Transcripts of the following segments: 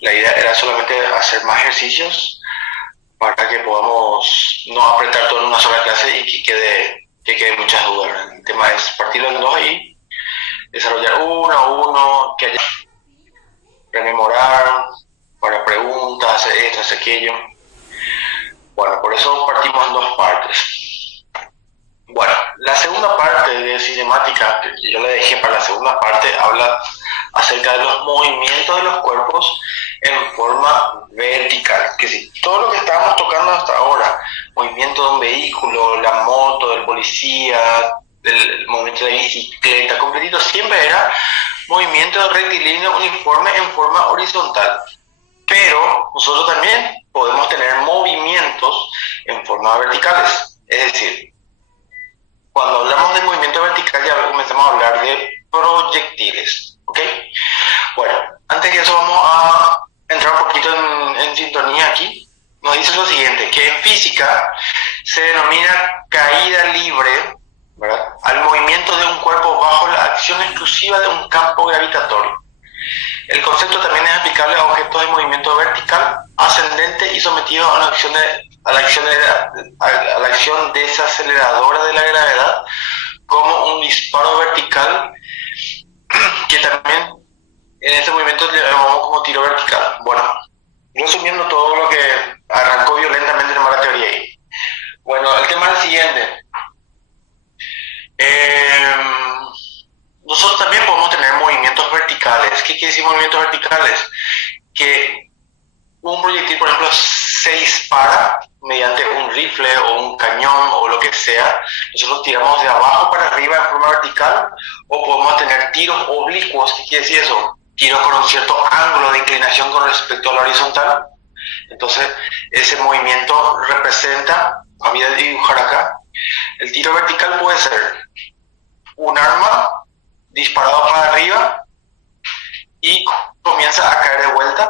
La idea era solamente hacer más ejercicios para que podamos no apretar todo en una sola clase y que quede muchas dudas, ¿verdad? El tema es partirlo en dos y desarrollar uno a uno, que haya rememorar para preguntas, hacer esto, hacer aquello. Bueno, por eso partimos en dos partes. Bueno, la segunda parte de cinemática, que yo le dejé para la segunda parte, habla acerca de los movimientos de los cuerpos en forma vertical. Que sí, todo lo que estábamos tocando hasta ahora, movimiento de un vehículo, la moto, del policía, del movimiento de la bicicleta, completito, siempre era movimiento rectilíneo uniforme en forma horizontal. Pero nosotros también podemos tener movimientos en forma verticales. Es decir, cuando hablamos de movimiento vertical ya comenzamos a hablar de proyectiles. ¿Ok? Bueno, antes que eso vamos a entrar un poquito en sintonía aquí. Nos dice lo siguiente, que en física se denomina caída libre, ¿verdad?, al movimiento de un cuerpo bajo la acción exclusiva de un campo gravitatorio. El concepto también es aplicable a objetos de movimiento vertical, ascendente y sometidos a la acción desaceleradora de la gravedad, como un disparo vertical, que también en ese movimiento le llamamos como tiro vertical. Bueno, resumiendo todo lo que arrancó violentamente en mala teoría ahí. Bueno, el tema es el siguiente. Nosotros también podemos tener movimientos verticales. ¿Qué quiere decir movimientos verticales? Que un proyectil, por ejemplo, se dispara mediante un rifle o un cañón o lo que sea. Nosotros tiramos de abajo para arriba en forma vertical, o podemos tener tiros oblicuos. ¿Qué quiere decir eso? Tiros con un cierto ángulo de inclinación con respecto a la horizontal. Entonces, ese movimiento representa, a mí de dibujar acá, el tiro vertical puede ser un arma disparado para arriba y comienza a caer de vuelta,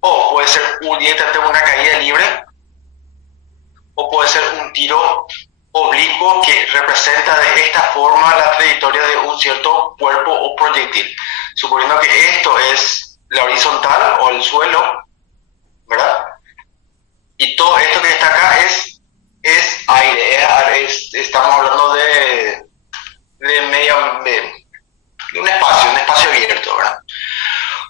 o puede ser directamente una caída libre, o puede ser un tiro oblicuo que representa de esta forma la trayectoria de un cierto cuerpo o proyectil. Suponiendo que esto es la horizontal o el suelo, ¿verdad? Y todo esto que está acá es aire, estamos hablando de un espacio abierto, ¿verdad?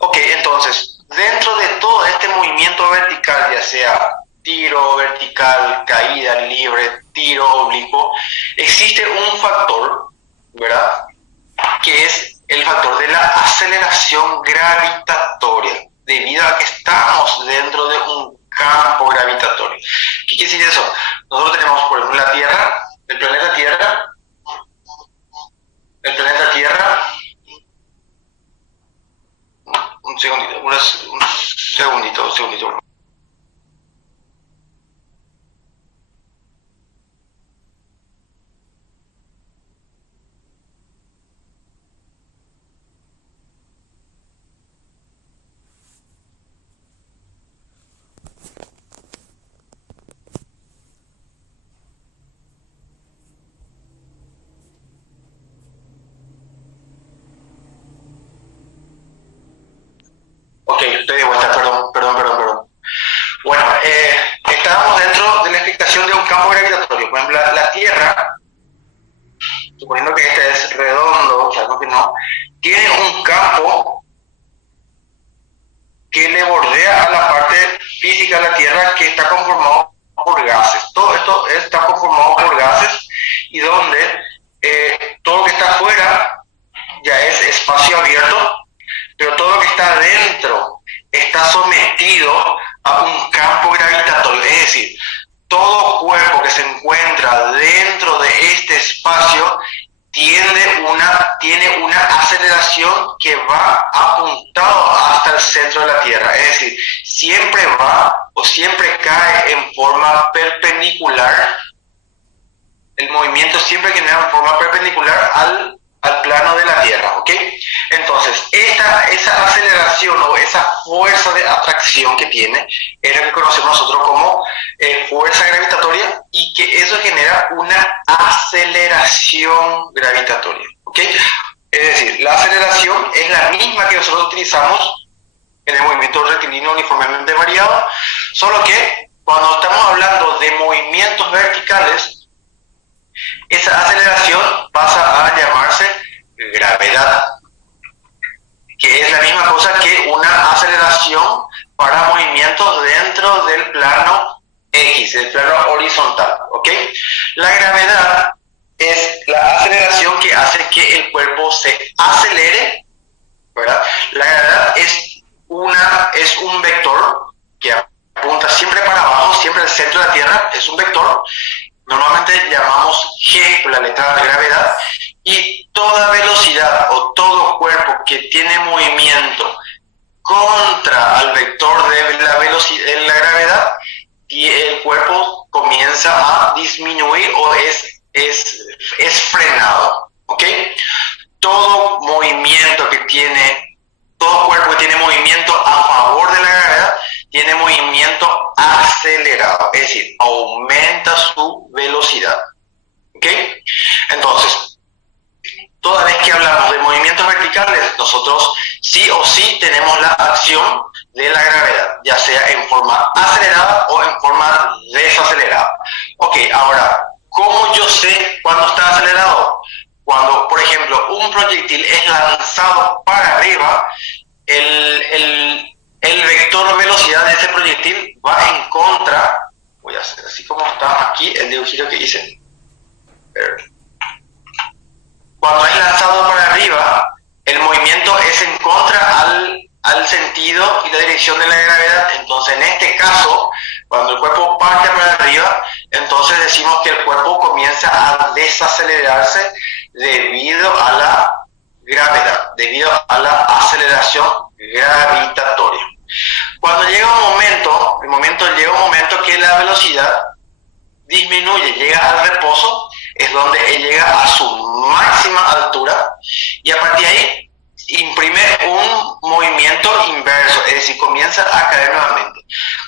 Ok, entonces, dentro de todo este movimiento vertical, ya sea tiro vertical, caída libre, tiro oblicuo, existe un factor, ¿verdad?, que es el factor de la aceleración gravitatoria, debido a que estamos dentro de un campo gravitatorio. ¿Qué quiere decir eso? Nosotros tenemos, por ejemplo, la Tierra, el planeta Tierra, un segundito. Ok, estoy de vuelta, perdón. Bueno, estábamos dentro de la explicación de un campo gravitatorio. Por ejemplo, la Tierra, suponiendo que este es redondo, sabemos que no, tiene un campo que le bordea a la parte física de la Tierra, que está conformado por gases. Todo esto está conformado por gases, y donde todo lo que está afuera ya es espacio abierto, pero todo lo que está dentro está sometido a un campo gravitatorio. Es decir, todo cuerpo que se encuentra dentro de este espacio tiene una aceleración que va apuntado hasta el centro de la Tierra. Es decir, siempre va o siempre cae en forma perpendicular. El movimiento siempre genera en forma perpendicular al plano de la Tierra, ¿ok? Entonces, esa aceleración o esa fuerza de atracción que tiene es lo que conocemos nosotros como fuerza gravitatoria, y que eso genera una aceleración gravitatoria, ¿ok? Es decir, la aceleración es la misma que nosotros utilizamos en el movimiento rectilíneo uniformemente variado, solo que cuando estamos hablando de movimientos verticales, esa aceleración pasa a llamarse gravedad, que es la misma cosa que una aceleración para movimientos dentro del plano X, el plano horizontal, ¿ok? La gravedad es la aceleración que hace que el cuerpo se acelere, ¿verdad? La gravedad es un vector que apunta siempre para abajo, siempre al centro de la Tierra, es un vector, normalmente llamamos G, la letra de gravedad, y toda velocidad o todo cuerpo que tiene movimiento contra el vector de la velocidad, de la gravedad, y el cuerpo comienza a disminuir o es frenado, ¿ok? Todo cuerpo que tiene movimiento a favor de la gravedad tiene movimiento acelerado, es decir, aumenta su velocidad, ¿ok? Entonces, toda vez que hablamos de movimientos verticales, nosotros sí o sí tenemos la acción de la gravedad, ya sea en forma acelerada o en forma desacelerada. Ok, ahora, ¿cómo yo sé cuando está acelerado? Cuando, por ejemplo, un proyectil es lanzado para arriba, el vector velocidad de ese proyectil va en contra, voy a hacer así como está aquí el dibujito que hice. Cuando es lanzado para arriba, el movimiento es en contra al sentido y la dirección de la gravedad. Entonces, en este caso, cuando el cuerpo parte para arriba, entonces decimos que el cuerpo comienza a desacelerarse debido a la gravedad, debido a la aceleración gravitatoria. Cuando llega un momento que la velocidad disminuye, llega al reposo, es donde él llega a su máxima altura y a partir de ahí imprime un movimiento inverso, es decir, comienza a caer nuevamente.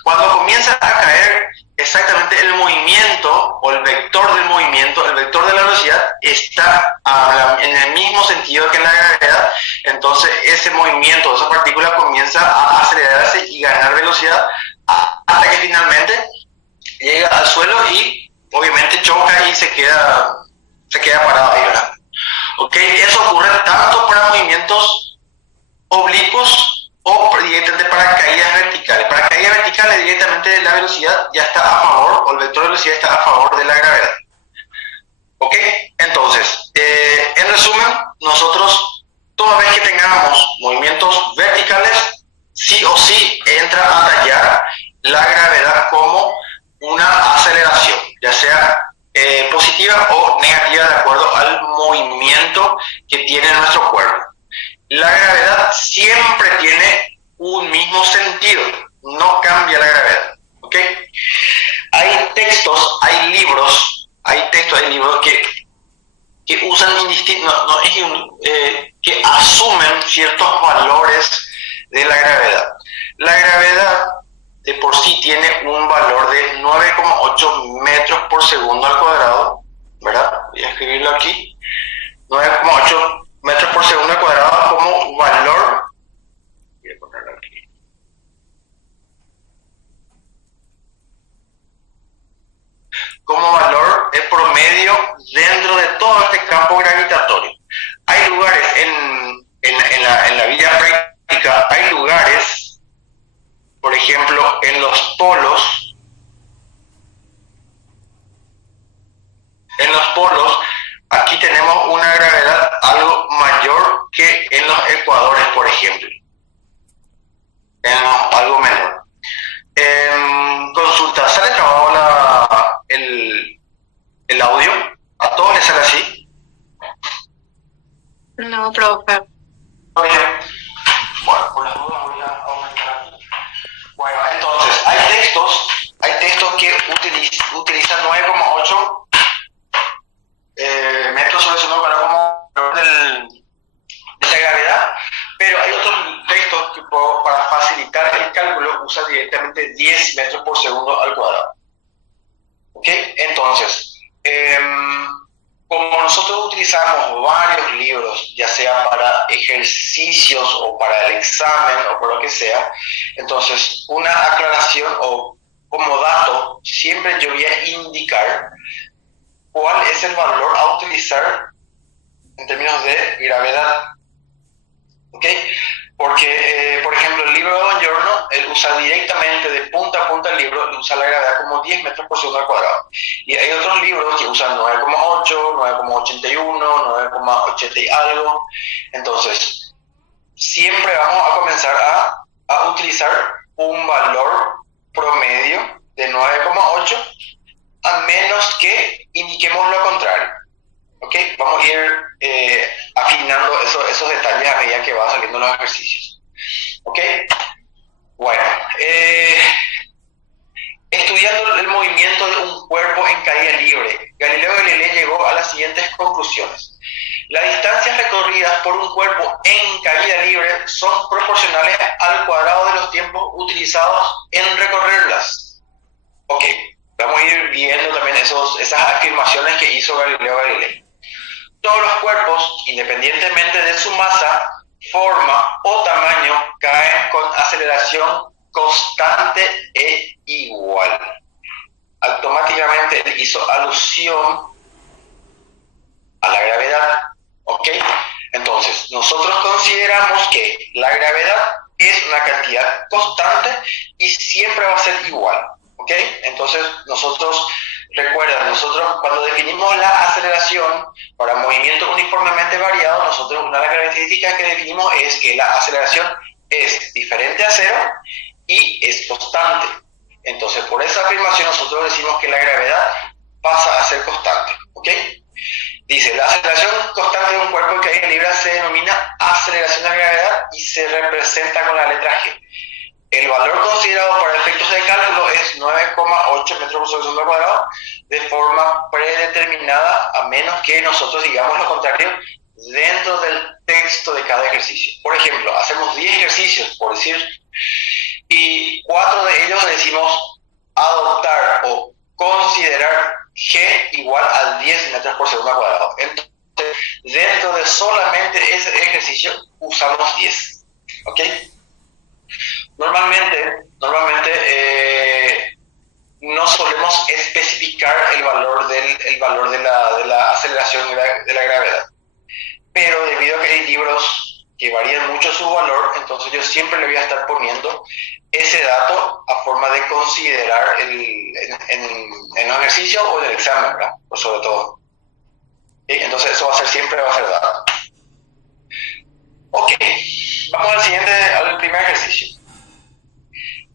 Cuando comienza a caer, exactamente el movimiento o el vector del movimiento, el vector de la velocidad está en el mismo sentido que la gravedad, entonces ese movimiento, esa partícula comienza a acelerarse y ganar velocidad hasta que finalmente llega al suelo y obviamente choca y se queda parado ahí, ¿verdad? Ok, eso ocurre tanto para movimientos oblicuos o directamente para caídas verticales. Para caídas verticales directamente la velocidad ya está a favor, o el vector de velocidad está a favor de la gravedad. Ok, entonces, en resumen, nosotros toda vez que tengamos movimientos verticales, sí o sí entra a tallar la gravedad como una aceleración, ya sea positiva o negativa de acuerdo al movimiento que tiene nuestro cuerpo. La gravedad siempre tiene un mismo sentido, no cambia la gravedad, ¿ok? Hay textos, hay libros que usan que asumen ciertos valores de la gravedad. La gravedad de por sí tiene un valor de 9,8 metros por segundo al cuadrado, ¿verdad? Voy a escribirlo aquí. 9,8 metros por segundo al cuadrado como valor. Voy a ponerlo aquí. Como valor promedio dentro de todo este campo gravitatorio. Hay lugares en la vida práctica, hay lugares, por ejemplo, en los polos, aquí tenemos una gravedad algo mayor que en los ecuadores, por ejemplo, algo menor. Consulta, ¿sale trabado el audio? ¿A todos les sale así? No, profe. Bien. Bueno, por las dudas voy a aumentar aquí. Bueno, entonces, hay textos que utilizan 9,8 metros sobre segundo cuadrado como de la gravedad, pero hay otros textos que para facilitar el cálculo usan directamente 10 metros por segundo al cuadrado. ¿Ok? Entonces, como nosotros utilizamos varios libros, ya sea para ejercicios o para el examen o por lo que sea, entonces una aclaración o como dato, siempre yo voy a indicar cuál es el valor a utilizar en términos de gravedad. ¿Ok? Porque, por ejemplo, el libro de Don Giorno, él usa directamente de punta a punta el libro, usa la gravedad como 10 metros por segundo al cuadrado. Y hay otros libros que usan 9,8, 9,81, 9,80 y algo. Entonces, siempre vamos a comenzar a utilizar un valor promedio de 9,8 a menos que indiquemos lo contrario. ¿Ok? Vamos a ir afinando esos detalles a medida que va saliendo los ejercicios. ¿Ok? Bueno, estudiando el movimiento de un cuerpo en caída libre, Galileo Galilei llegó a las siguientes conclusiones. Las distancias recorridas por un cuerpo en caída libre son proporcionales al cuadrado de los tiempos utilizados en recorrerlas. Ok, vamos a ir viendo también esas afirmaciones que hizo Galileo Galilei. Todos los cuerpos, independientemente de su masa, forma o tamaño, caen con aceleración constante e igual. Automáticamente hizo alusión a la gravedad. ¿Ok? Entonces, nosotros consideramos que la gravedad es una cantidad constante y siempre va a ser igual. ¿Ok? Entonces, recuerden, nosotros cuando definimos la aceleración para movimiento uniformemente variado, nosotros una de las características que definimos es que la aceleración es diferente a cero y es constante. Entonces, por esa afirmación nosotros decimos que la gravedad pasa a ser constante. ¿Ok? Dice, la aceleración constante de un cuerpo en caída libre se denomina aceleración de gravedad y se representa con la letra G. El valor considerado para efectos de cálculo es 9,8 metros por segundo al cuadrado de forma predeterminada, a menos que nosotros digamos lo contrario dentro del texto de cada ejercicio. Por ejemplo, hacemos 10 ejercicios, por decir, y 4 de ellos decimos adoptar o considerar G igual a 10 metros por segundo al cuadrado. Entonces, dentro de solamente ese ejercicio usamos 10. ¿Ok? Normalmente no solemos especificar el valor de la aceleración de la gravedad. Pero debido a que hay libros que varían mucho su valor, entonces yo siempre le voy a estar poniendo ese dato a forma de considerar en el ejercicio o en el examen, ¿verdad? Pues sobre todo. ¿Sí? Entonces eso siempre va a ser dato. Ok, vamos al primer ejercicio.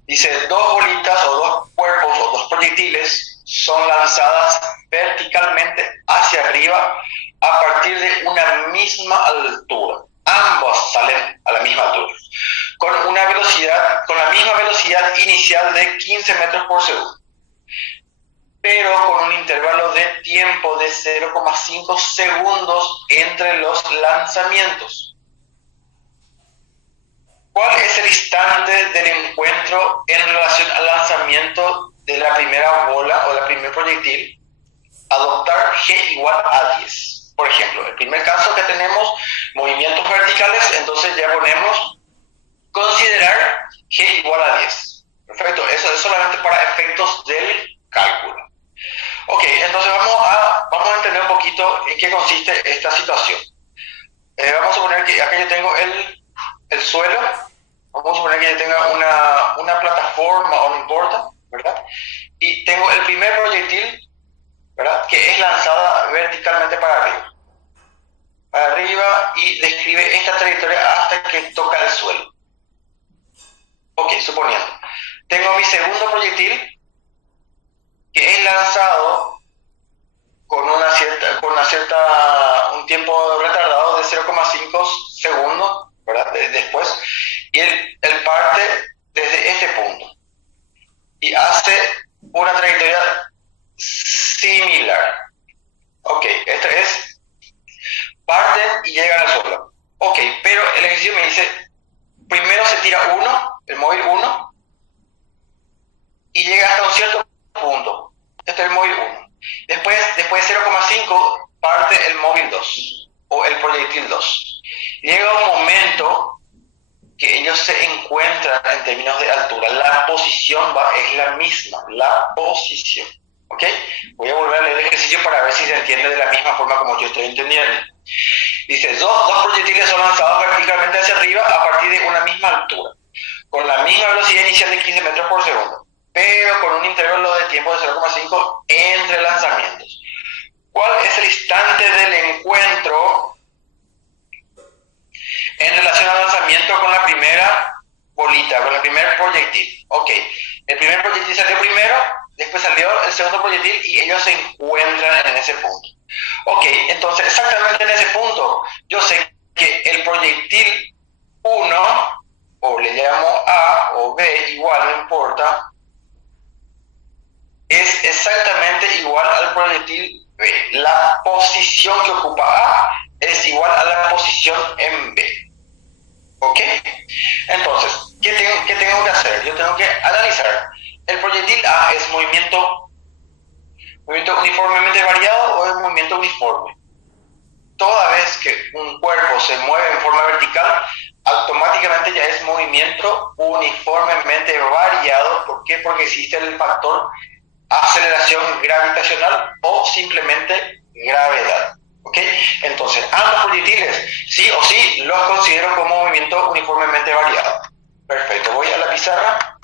Dice, dos bolitas o dos cuerpos o dos proyectiles son lanzadas verticalmente hacia arriba a partir de una misma altura. Ambos salen a la misma altura, con la misma velocidad inicial de 15 metros por segundo, pero con un intervalo de tiempo de 0,5 segundos entre los lanzamientos. ¿Cuál es el instante del encuentro en relación al lanzamiento de la primera bola o del primer proyectil? Adoptar G igual a 10. Por ejemplo, el primer caso que tenemos, movimientos verticales, entonces ya ponemos considerar G igual a 10. Perfecto, eso es solamente para efectos del cálculo. Ok, entonces vamos a entender un poquito en qué consiste esta situación. Vamos a suponer que acá yo tengo el suelo, vamos a suponer que yo tenga una plataforma o no importa, ¿verdad? Y tengo el primer proyectil, ¿verdad? Que es lanzada verticalmente para arriba y describe esta trayectoria hasta que toca el suelo. Ok, suponiendo. Tengo mi segundo proyectil que es lanzado con un tiempo retardado de 0,5 segundos, ¿verdad? Después, y él parte desde este punto y hace una trayectoria similar. Ok, esto es, parten y llegan al suelo. Ok, pero el ejercicio me dice, primero se tira el móvil 1, y llega hasta un cierto punto. Este es el móvil 1. Después de 0,5 parte encuentran en términos de altura. La posición es la misma, la posición. ¿Ok? Voy a volver a leer el ejercicio para ver si se entiende de la misma forma como yo estoy entendiendo. Dice, dos proyectiles son lanzados verticalmente hacia arriba a partir de una misma altura, con la misma velocidad inicial de 15 metros por segundo, pero con un intervalo de tiempo de 0,5 entre lanzamientos. ¿Cuál es el instante del encuentro en relación al lanzamiento con la primera bolita, con el primer proyectil? Ok, el primer proyectil salió primero, después salió el segundo proyectil y ellos se encuentran en ese punto. Ok, entonces exactamente en ese punto yo sé que el proyectil 1, o le llamo A o B, igual, no importa, es exactamente igual al proyectil B. La posición que ocupa A es igual a la posición en B. ¿Ok? Entonces, ¿qué tengo que hacer? Yo tengo que analizar. ¿El proyectil A es movimiento uniformemente variado o es movimiento uniforme? Toda vez que un cuerpo se mueve en forma vertical, automáticamente ya es movimiento uniformemente variado. ¿Por qué? Porque existe el factor aceleración gravitacional o simplemente gravedad. ¿Ok? Entonces, ambos proyectiles, sí o sí, los considero como movimiento uniformemente variado. Perfecto, voy a la pizarra.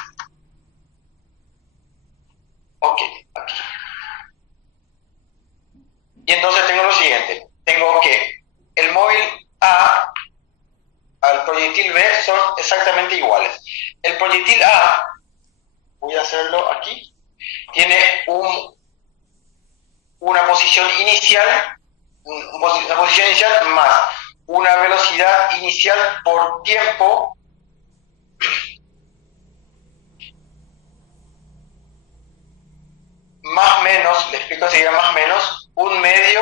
Ok, aquí. Y entonces tengo lo siguiente. Tengo que el móvil A al proyectil B son exactamente iguales. El proyectil A, voy a hacerlo aquí, tiene una posición inicial más una velocidad inicial por tiempo más menos, le explico enseguida, más menos un medio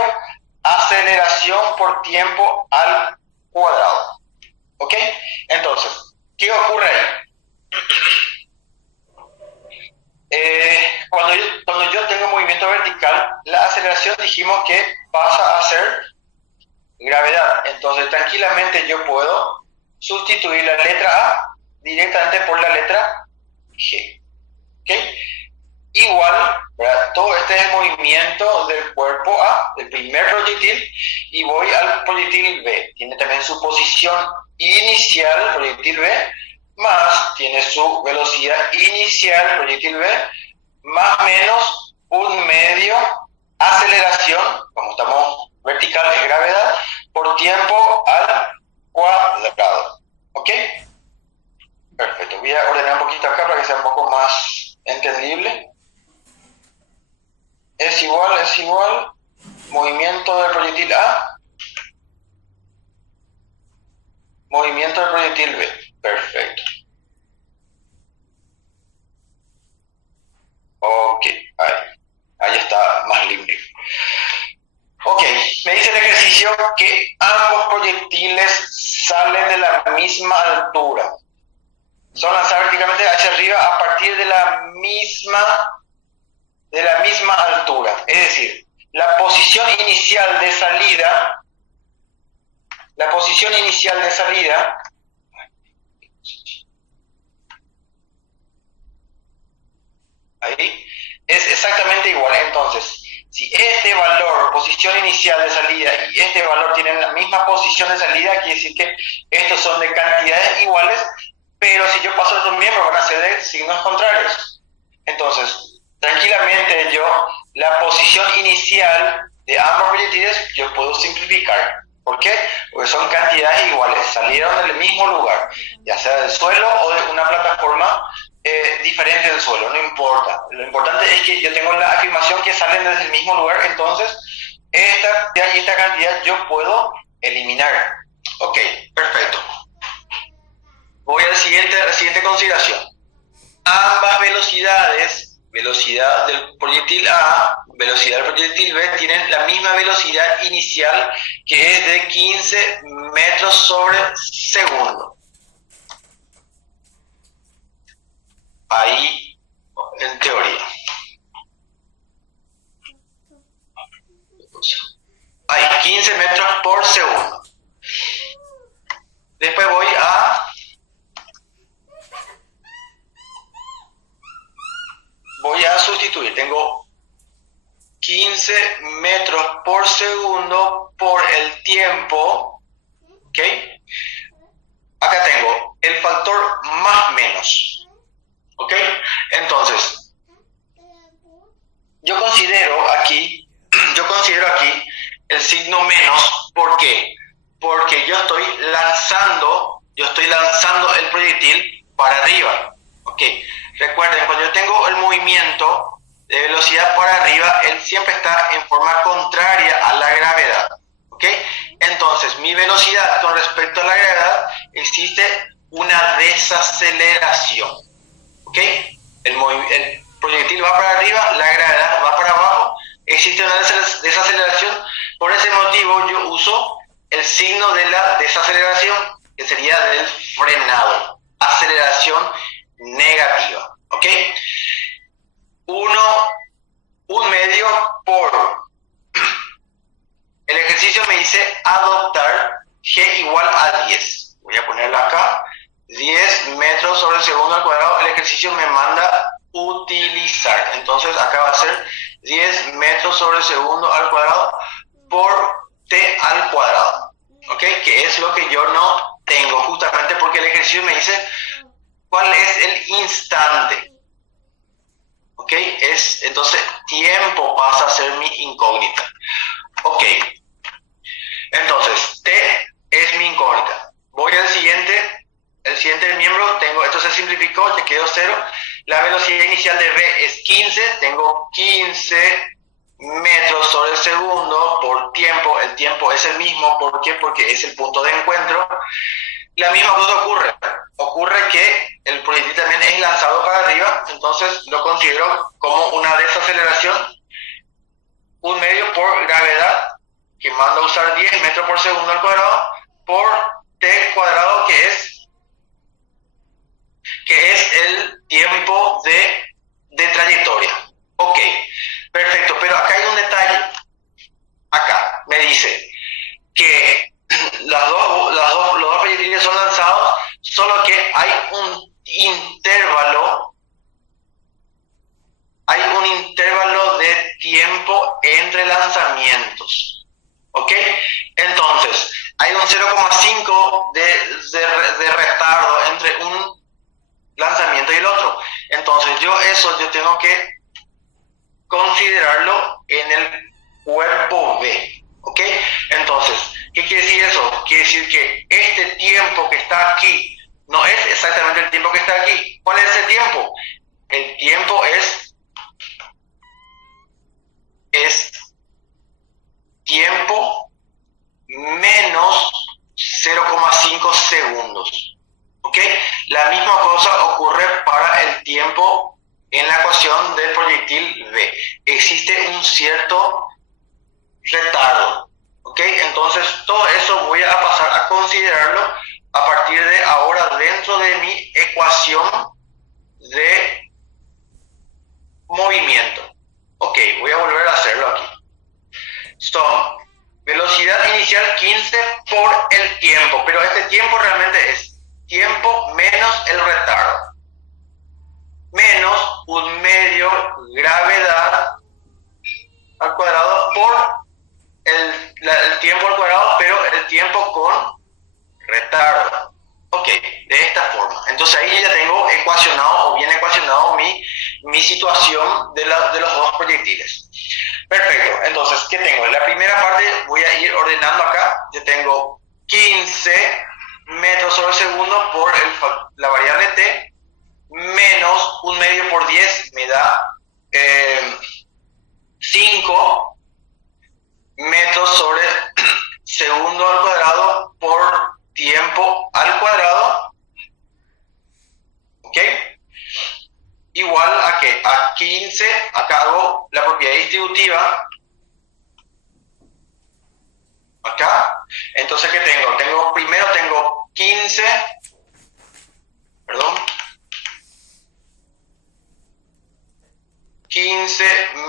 aceleración por tiempo al cuadrado. ¿Ok? Entonces, ¿qué ocurre ahí? Cuando yo tengo movimiento vertical, la aceleración dijimos que pasa a ser gravedad. Entonces, tranquilamente yo puedo sustituir la letra A directamente por la letra G. ¿Ok? Igual, ¿verdad? Todo este es el movimiento del cuerpo A, del primer proyectil, y voy al proyectil B. Tiene también su posición inicial, el proyectil B, más tiene su velocidad inicial, el proyectil B, más menos un medio aceleración, como estamos vertical, es gravedad, por tiempo al cuadrado. ¿Ok? Perfecto. Voy a ordenar un poquito acá para que sea un poco más entendible. Es igual, movimiento del proyectil A, movimiento del proyectil B. Perfecto. Ok, ahí está más libre. Ok, me dice el ejercicio que ambos proyectiles salen de la misma altura. Son lanzados verticalmente hacia arriba a partir de la misma altura. Es decir, la posición inicial de salida ahí es exactamente igual. Entonces, si este valor, posición inicial de salida, y este valor tienen la misma posición de salida, quiere decir que estos son de cantidades iguales, pero si yo paso a estos miembros van a ser de signos contrarios. Entonces, tranquilamente la posición inicial de ambos proyectiles yo puedo simplificar. ¿Por qué? Porque son cantidades iguales, salieron del mismo lugar, ya sea del suelo o de una plataforma diferente del suelo, no importa. Lo importante es que yo tengo la afirmación que salen desde el mismo lugar, entonces esta cantidad yo puedo eliminar. Ok, perfecto. Voy a la siguiente consideración. Ambas velocidades, velocidad del proyectil A, velocidad del proyectil B, tienen la misma velocidad inicial, que es de 15 metros sobre segundo. Ahí, en teoría. Hay 15 metros por segundo. Después voy a sustituir. Tengo 15 metros por segundo por el tiempo, ¿ok? Acá tengo el factor más menos, ¿ok? Entonces, yo considero aquí el signo menos. ¿Por qué? Porque yo estoy lanzando el proyectil para arriba, ¿ok? Recuerden, cuando yo tengo el movimiento de velocidad para arriba, él siempre está en forma contraria a la gravedad, ¿ok? Entonces, mi velocidad con respecto a la gravedad, existe una desaceleración, ¿ok? El proyectil va para arriba, la gravedad va para abajo, existe una desaceleración. Por ese motivo yo uso el signo de la desaceleración, que sería del frenado, aceleración negativa, ¿ok? Un medio por... El ejercicio me dice adoptar G igual a 10. Voy a ponerlo acá. 10 metros sobre segundo al cuadrado. El ejercicio me manda utilizar. Entonces acá va a ser 10 metros sobre segundo al cuadrado por t al cuadrado. ¿Ok? Que es lo que yo no tengo, justamente porque el ejercicio me dice cuál es el instante. ¿Ok? Entonces tiempo pasa a ser mi incógnita. Ok. Entonces, t es mi incógnita. Voy al siguiente. El siguiente miembro, esto se simplificó, ya quedó 0. La velocidad inicial de v es 15. Tengo 15 metros sobre el segundo por tiempo. El tiempo es el mismo. ¿Por qué? Porque es el punto de encuentro. La misma cosa ocurre que el proyectil también es lanzado para arriba, entonces lo considero como una desaceleración, un medio por gravedad, que manda a usar 10 metros por segundo al cuadrado, por t cuadrado, que es el tiempo de trayectoria. Ok, perfecto, pero acá hay un detalle. Acá me dice que los dos proyectiles son lanzados, solo que hay un intervalo de tiempo entre lanzamientos, ¿ok? Entonces, hay un 0,5 de retardo entre un lanzamiento y el otro. Entonces, yo tengo que considerarlo en el cuerpo B, ¿ok? Entonces, ¿qué quiere decir eso? Quiere decir que este tiempo que está aquí no es exactamente el tiempo que está aquí. ¿Cuál es el tiempo? El tiempo es tiempo menos 0,5 segundos. ¿Ok? La misma cosa ocurre para el tiempo en la ecuación del proyectil V. Existe un cierto retardo. ¿Ok? Entonces, todo eso voy a pasar a considerarlo a partir de ahora dentro de mi ecuación de movimiento. Ok, voy a volver a hacerlo aquí. Son velocidad inicial 15 por el tiempo, pero este tiempo realmente es tiempo menos el retardo, menos un medio gravedad al cuadrado por el tiempo al cuadrado, pero el tiempo con retardo. Ok, de esta forma. Entonces ahí ya tengo ecuacionado o bien ecuacionado mi situación de los dos proyectiles. Perfecto, entonces, ¿qué tengo? En la primera parte voy a ir ordenando acá. Yo tengo 15 metros sobre segundo por la variable t, menos un medio por 10 me da 5 metros sobre segundo al cuadrado por tiempo al cuadrado. ¿Ok? Igual a que a 15, acá hago la propiedad distributiva. Acá. Entonces, ¿qué tengo? Primero tengo 15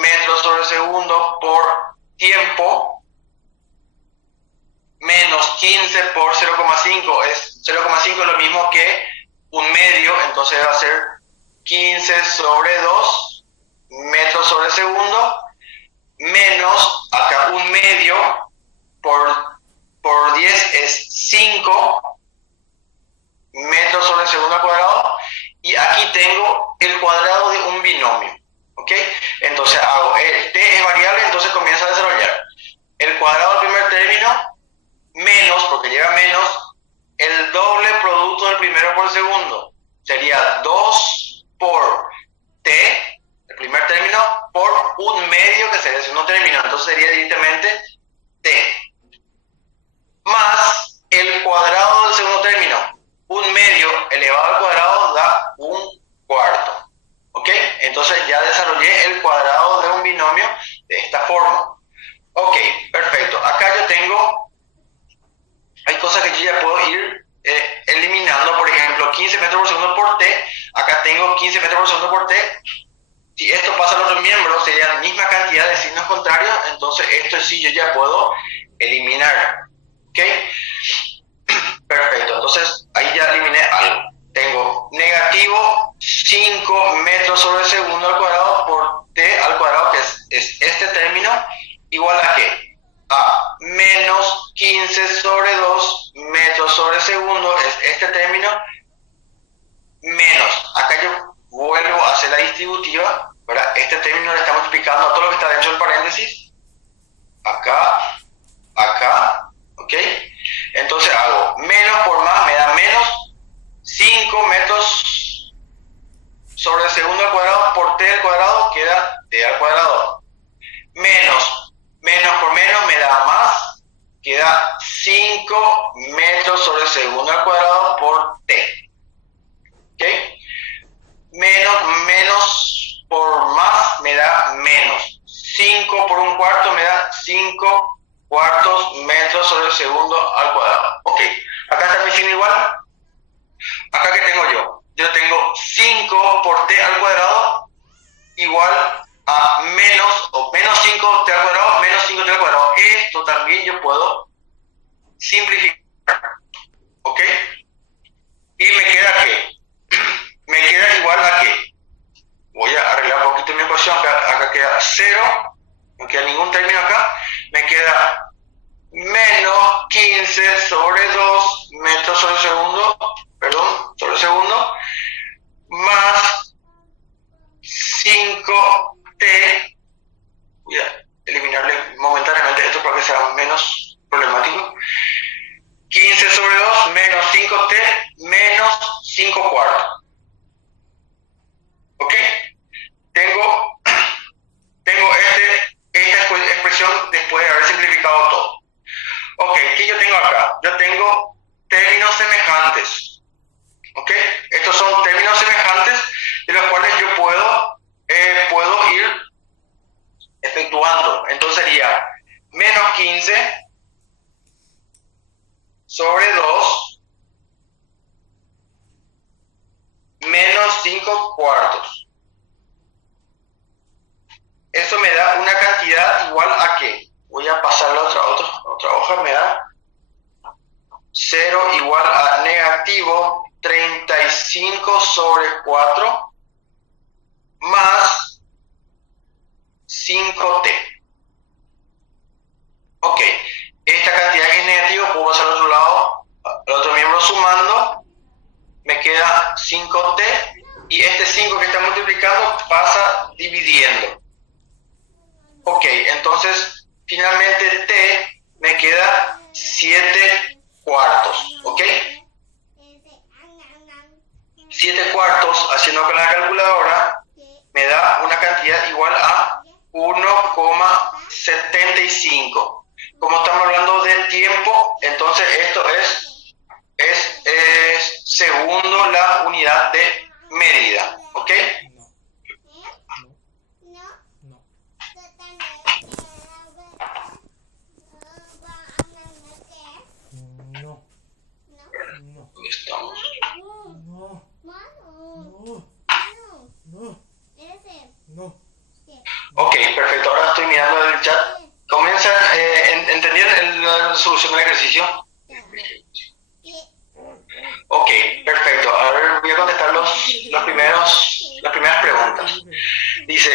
metros sobre segundo por tiempo, menos 15 por 0,5 es 0,5 es lo mismo que un medio, entonces va a ser 15 sobre 2 metros sobre segundo, menos, acá 1/2 por 10 es 5 metros sobre segundo al cuadrado, y aquí tengo el cuadrado de un binomio, ¿ok? Entonces hago, el t es variable, entonces comienzo a desarrollar el cuadrado del primer término, menos, porque llega menos, el doble producto del primero por el segundo, sería 2 por t, el primer término, por 1/2, que sería el segundo término, entonces sería directamente t, más el cuadrado del segundo término, 1/2 elevado al cuadrado da 1/4, ¿ok? Entonces ya desarrollé el cuadrado de un binomio de esta forma. Ok, perfecto. Acá yo tengo, hay cosas que yo ya puedo ir eliminando, por ejemplo, 15 metros por segundo por t, acá tengo 15 metros por segundo por t. Si esto pasa al otro miembro, sería la misma cantidad de signos contrarios, entonces esto sí yo ya puedo eliminar, ¿ok? Perfecto, entonces ahí ya eliminé algo. Tengo negativo 5 metros sobre segundo al cuadrado por t al cuadrado, que es este término, igual a ¿qué? A menos 15 sobre 2 metros sobre segundo, es este término, menos, acá yo vuelvo a hacer la distributiva, ¿verdad? Este término le está multiplicando a todo lo que está dentro del paréntesis, acá, acá, ¿ok? Entonces hago menos por más, me da menos 5 metros sobre segundo al cuadrado por t al cuadrado, queda t al cuadrado. Menos por menos me da más, queda 5 metros sobre segundo al cuadrado por t. ¿Ok? Menos por más me da menos. 5 por 1/4 me da 5 cuartos metros sobre segundo al cuadrado. Ok, acá está mi signo igual. Acá que tengo yo. Yo tengo 5 por t al cuadrado igual a menos 5t al cuadrado menos 5t al cuadrado. Esto también yo puedo simplificar. ¿Ok? Y me queda ¿qué? Me queda igual a ¿qué? Voy a arreglar un poquito mi ecuación. Acá queda 0. No queda ningún término acá. Me queda menos 15 sobre 2 metros sobre segundo, sobre segundo, más 5t. Voy a eliminarle momentáneamente esto para que sea menos problemático. 15 sobre 2 menos 5t menos 5 cuartos. ¿Ok? Tengo esta expresión después de haber simplificado todo. Ok, ¿qué yo tengo acá? Yo tengo términos semejantes. ¿Ok? Estos son términos semejantes de los cuales yo puedo ir efectuando. Entonces sería menos 15 sobre 2 menos 5 cuartos. Eso me da una cantidad igual a ¿qué? Voy a pasar a otra hoja, me da 0 igual a negativo 35 sobre 4 más 5t. Ok, esta cantidad que es negativa puedo pasar al otro lado, al otro miembro sumando, me queda 5t, y este 5 que está multiplicando pasa dividiendo. Ok, entonces finalmente t me queda 7 cuartos, ¿ok? 7 cuartos, haciendo con la calculadora, me da una cantidad igual a 1,75. Como estamos hablando de tiempo, entonces esto es segundo la unidad de medida, ¿ok? ¿Dónde estamos? Ok, perfecto. Ahora estoy mirando el chat. ¿Comienzan? ¿Entendieron la solución del ejercicio? Ok, perfecto. A ver, voy a contestar las primeras preguntas. Dice,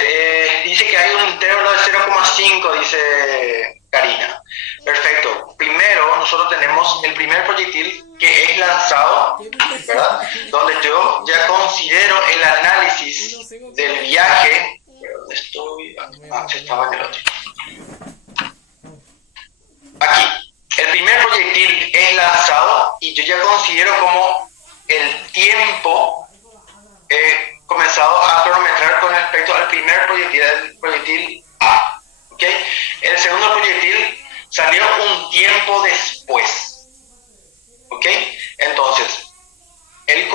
lanzado, ¿verdad? Donde yo ya considero el análisis del viaje. ¿Dónde estoy? Se estaba en el otro. Aquí, el primer proyectil es lanzado y yo ya considero como el tiempo comenzado a cronometrar con respecto al primer proyectil, el proyectil A. ¿Okay? El segundo proyectil salió un tiempo después. ¿Ok? Entonces, él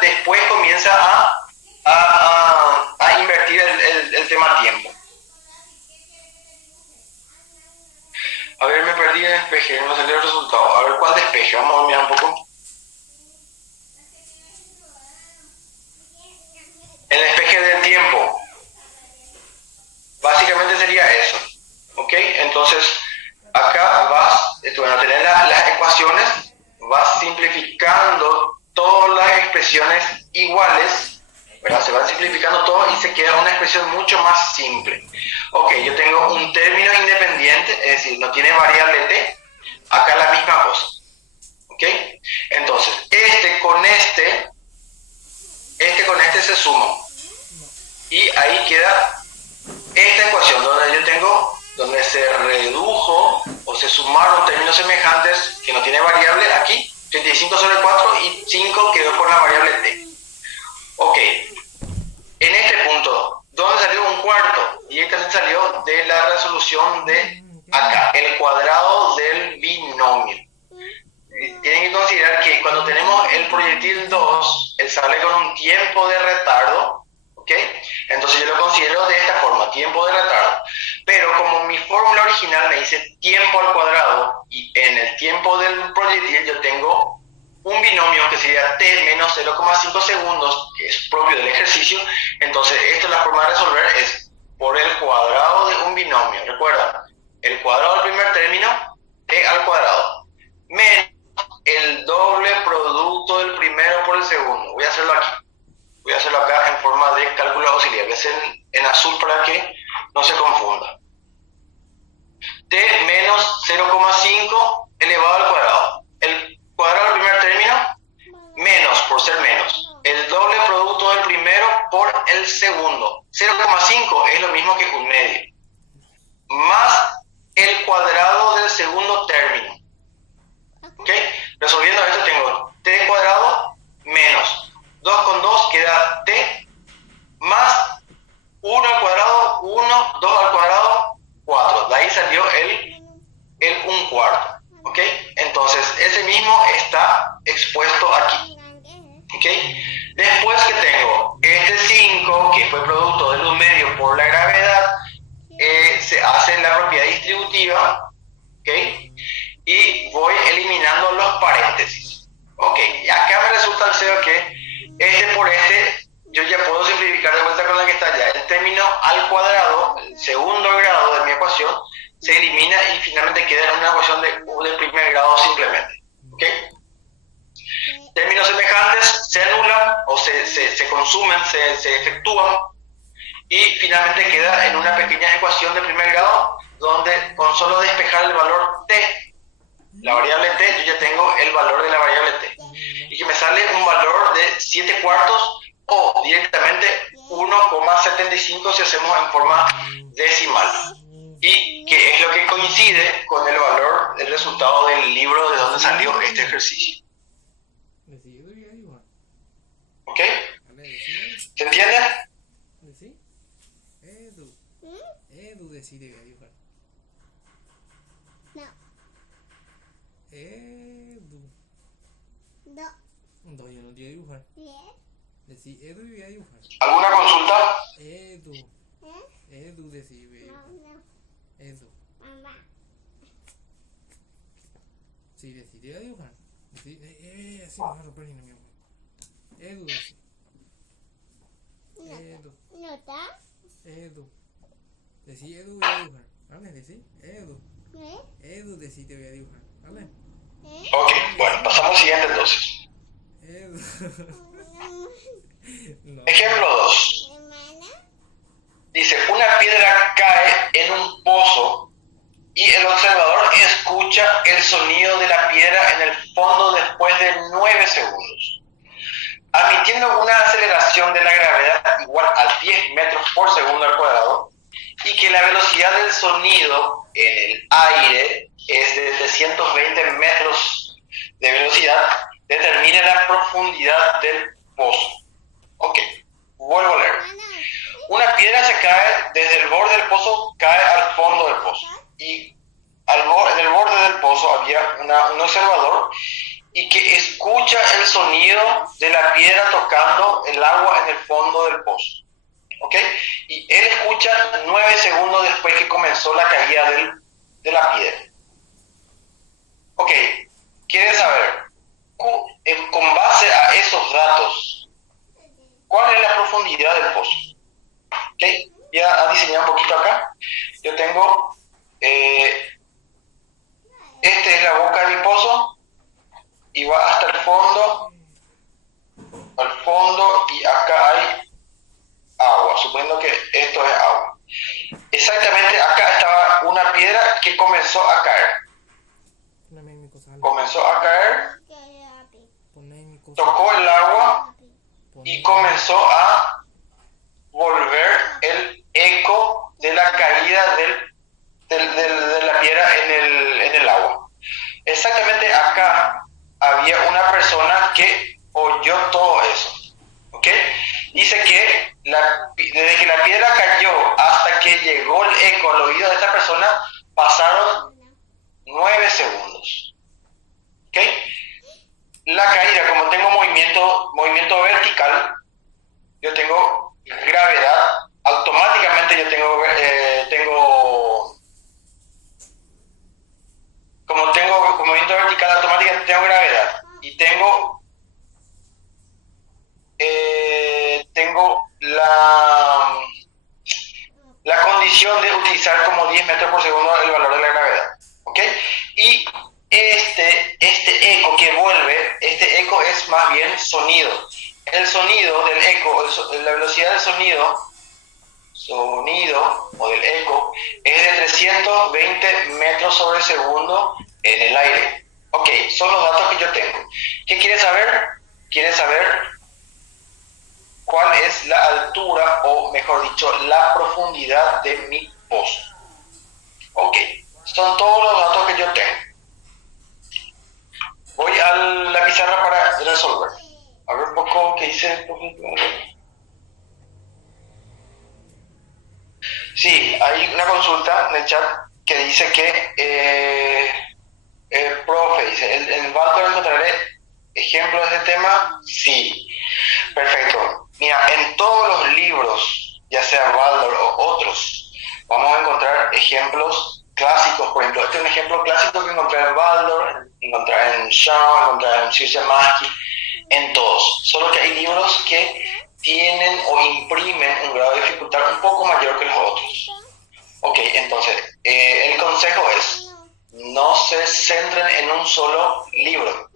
después comienza a invertir el tema tiempo. A ver, me perdí el despeje, no me salió el resultado. A ver, ¿cuál despeje? Vamos a mirar un poco. El despeje del tiempo. Básicamente sería eso. ¿Ok? Entonces, acá vas, bueno, a tener las ecuaciones, vas simplificando todas las expresiones iguales, ¿verdad? Se van simplificando todo y se queda una expresión mucho más simple. Ok, yo tengo un término independiente, es decir, no tiene variable t, acá la misma cosa. ¿Ok? Entonces, este con este se suman. Y ahí queda esta ecuación donde se redujo o se sumaron términos semejantes que no tiene variable aquí, 35 sobre 4 y 5 quedó con la variable t. Ok, en este punto, ¿dónde salió un cuarto? Directamente salió de la resolución de acá, el cuadrado del binomio. Tienen que considerar que cuando tenemos el proyectil 2, él sale con un tiempo de retardo, ¿ok? Entonces yo lo considero de esta forma, tiempo de retardo. Pero como mi fórmula original me dice tiempo al cuadrado, y en el tiempo del proyectil yo tengo un binomio que sería t menos 0,5 segundos, que es propio del ejercicio, entonces esta es la forma de resolver, es por el cuadrado de un binomio. Recuerda, el cuadrado del primer término, t al cuadrado, menos el doble producto del primero por el segundo. Voy a hacerlo aquí. Voy a hacerlo acá en forma de cálculo auxiliar, que es en azul para que no se confunda. T menos 0,5 elevado al cuadrado. El cuadrado del primer término, menos, por ser menos, el doble producto del primero por el segundo. 0,5 es lo mismo que un medio. Más el cuadrado del segundo término. ¿Ok? Resolviendo esto tengo t cuadrado menos 2 con 2 queda t más 1 al cuadrado, 1, 2 al cuadrado, 4. De ahí salió el 1/4. ¿Ok? Entonces, ese mismo está expuesto aquí. ¿Ok? Después que tengo este 5, que fue producto del 1 medio por la gravedad, se hace la propiedad distributiva. ¿Ok? Y voy eliminando los paréntesis. Ok, y acá me resulta el cero que este por este, yo ya puedo simplificar de vuelta con la que está allá. El término al cuadrado, el segundo grado de mi ecuación, se elimina y finalmente queda en una ecuación de primer grado simplemente. ¿Ok? Términos semejantes se anulan o se consumen, se efectúan y finalmente queda en una pequeña ecuación de primer grado donde con solo despejar el valor t, la variable t, yo ya tengo el valor de la variable t. Y que me sale un valor de 7/4 o directamente 1,75 si hacemos en forma decimal. Y que es lo que coincide con el valor, el resultado del libro de donde salió este ejercicio. ¿Ok? ¿Se entiende? Edu decide dibujar. No. Edu. No, yo no quiero dibujar. Decí, Edu voy a dibujar. ¿Alguna consulta? Edu. Edu decide. No. Edu. Mamá. Sí, decide a dibujar. Así me va a romper y no me voy. Edu decide. Edu. ¿No está? Edu. Decí, Edu voy a dibujar. ¿Vale? Decí, Edu. Edu decide voy a dibujar. ¿Vale? Ok, bueno, pasamos al siguiente entonces. No. Ejemplo 2. Dice, una piedra cae en un pozo y el observador escucha el sonido de la piedra en el fondo después de 9 teniendo una aceleración de la gravedad igual a 10 metros por segundo al cuadrado y que la velocidad del sonido en el aire es de 320 metros de velocidad, determine la profundidad del pozo. Ok, vuelvo a leer. Una piedra se cae desde el borde del pozo, cae al fondo del pozo. Y en el borde del pozo había un observador y que escucha el sonido de la piedra tocando el agua en el fondo del pozo. ¿Ok? Y él escucha 9 segundos después que comenzó la caída de la piedra. Ok, quiere saber, con base a esos datos, ¿cuál es la profundidad del pozo? ¿Ok? Ya a diseñar un poquito acá. Yo tengo, esta es la boca de mi pozo y va hasta el fondo, y acá hay agua, suponiendo que esto es agua. Exactamente acá estaba una piedra que comenzó a caer. Comenzó a caer, tocó el agua y comenzó a volver el eco de la caída de la piedra en el agua. Exactamente acá había una persona que oyó todo eso. ¿Ok? Dice que desde que la piedra cayó hasta que llegó el eco al oído de esta persona pasaron 9 segundos. ¿Ok? La caída, como tengo movimiento vertical, yo tengo gravedad, automáticamente yo tengo como tengo movimiento vertical, automáticamente tengo gravedad y tengo la condición de utilizar como 10 metros por segundo el valor de la gravedad. ¿Ok? Y este eco que vuelve, este eco es más bien sonido. El sonido del eco, la velocidad del sonido o del eco es de 320 metros sobre segundo en el aire. Ok, son los datos que yo tengo. ¿Qué quiere saber? Quiere saber cuál es la altura, o mejor dicho, la profundidad de mi pozo. Ok, son todos los datos que yo tengo. Voy a la pizarra para resolver. A ver un poco qué dice. Sí, hay una consulta en el chat que dice que profe, dice, ¿en Baldor encontraré ejemplos de este tema? Sí, perfecto. Mira, en todos los libros, ya sea Baldor o otros, vamos a encontrar ejemplos clásicos. Por ejemplo, este es un ejemplo clásico que encontré en Baldor, encontrar en Shaw, encontrar en Csikszentmihalyi, en todos. Solo que hay libros que tienen o imprimen un grado de dificultad un poco mayor que los otros. Ok, entonces, el consejo es, no se centren en un solo libro.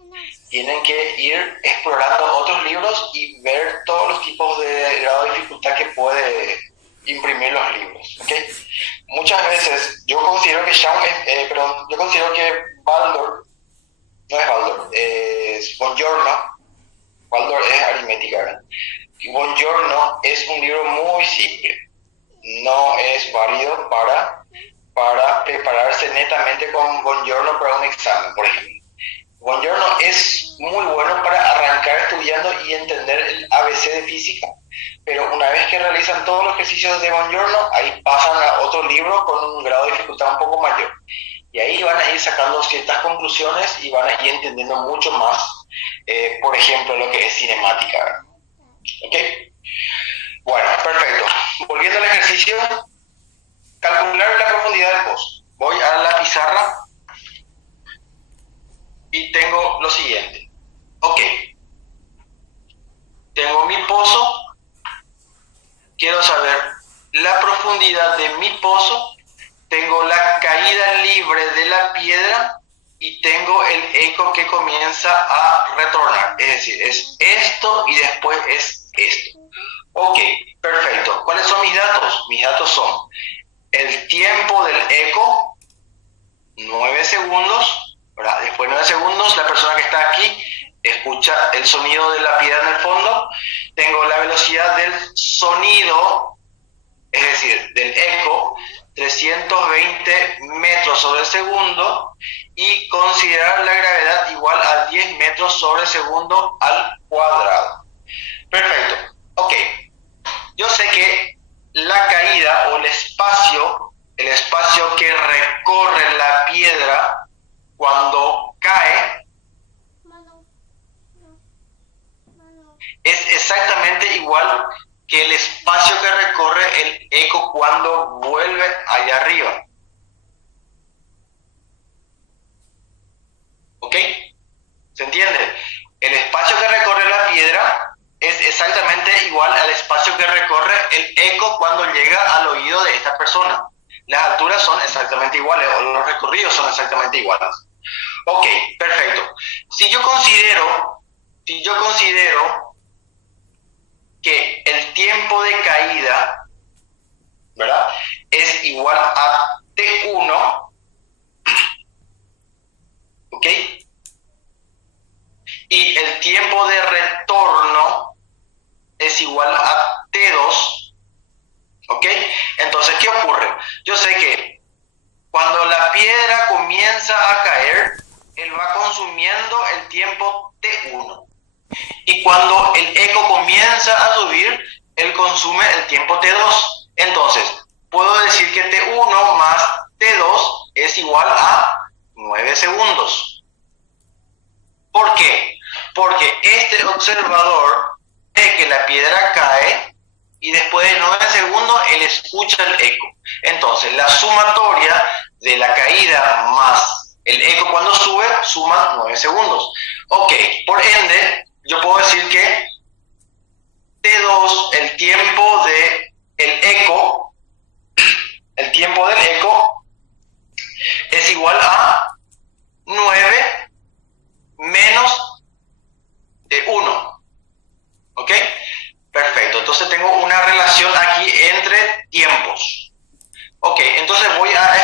Tienen que ir explorando otros libros y ver todos los tipos de grado de dificultad que puede imprimir los libros. ¿Okay? Muchas veces yo considero que Baldor, no es Baldor, es Buongiorno. Baldor es aritmética, ¿verdad? Buongiorno es un libro muy simple. No es válido para prepararse netamente con Buongiorno para un examen, por ejemplo. Buongiorno es muy bueno para arrancar estudiando y entender el ABC de física, pero una vez que realizan todos los ejercicios de Buongiorno, ahí pasan a otro libro con un grado de dificultad un poco mayor. Y ahí van a ir sacando ciertas conclusiones y van a ir entendiendo mucho más, por ejemplo, lo que es cinemática. ¿Ok? Bueno, perfecto. Volviendo al ejercicio, calcular la profundidad del pozo. Voy a la pizarra y tengo lo siguiente. Ok. Tengo mi pozo. Quiero saber la profundidad de mi pozo. Tengo la caída libre de la piedra y tengo el eco que comienza a retornar. Es decir, es esto y después es esto. Ok, perfecto. ¿Cuáles son mis datos? Mis datos son el tiempo del eco, 9 segundos, ¿verdad? Después de 9 segundos, la persona que está aquí escucha el sonido de la piedra en el fondo tengo la velocidad del sonido, es decir, del eco, 320 metros sobre segundo, y considerar la gravedad igual a 10 metros sobre segundo al cuadrado. Perfecto. Ok. Yo sé que la caída o el espacio que recorre la piedra cuando cae es exactamente igual que el espacio que recorre el eco cuando vuelve allá arriba. ¿Ok? ¿Se entiende? El espacio que recorre la piedra es exactamente igual al espacio que recorre el eco cuando llega al oído de esta persona. Las alturas son exactamente iguales, o los recorridos son exactamente iguales. Ok, perfecto. Si yo considero que el tiempo de caída, ¿verdad?, es igual a T1, ¿ok? Y el tiempo de retorno es igual a T2, ¿ok? Entonces, ¿qué ocurre? Yo sé que cuando la piedra comienza a caer, él va consumiendo el tiempo T1. Y cuando el eco comienza a subir, él consume el tiempo T2. Entonces, puedo decir que T1 más T2 es igual a 9 segundos. ¿Por qué? Porque este observador ve que la piedra cae y después de 9 segundos él escucha el eco. Entonces, la sumatoria de la caída más el eco cuando sube suma 9 segundos. Ok, por ende, yo puedo decir que T2, el tiempo del eco es igual a 9 menos T1. ¿Ok? Perfecto. Entonces tengo una relación aquí entre tiempos. Ok, entonces voy a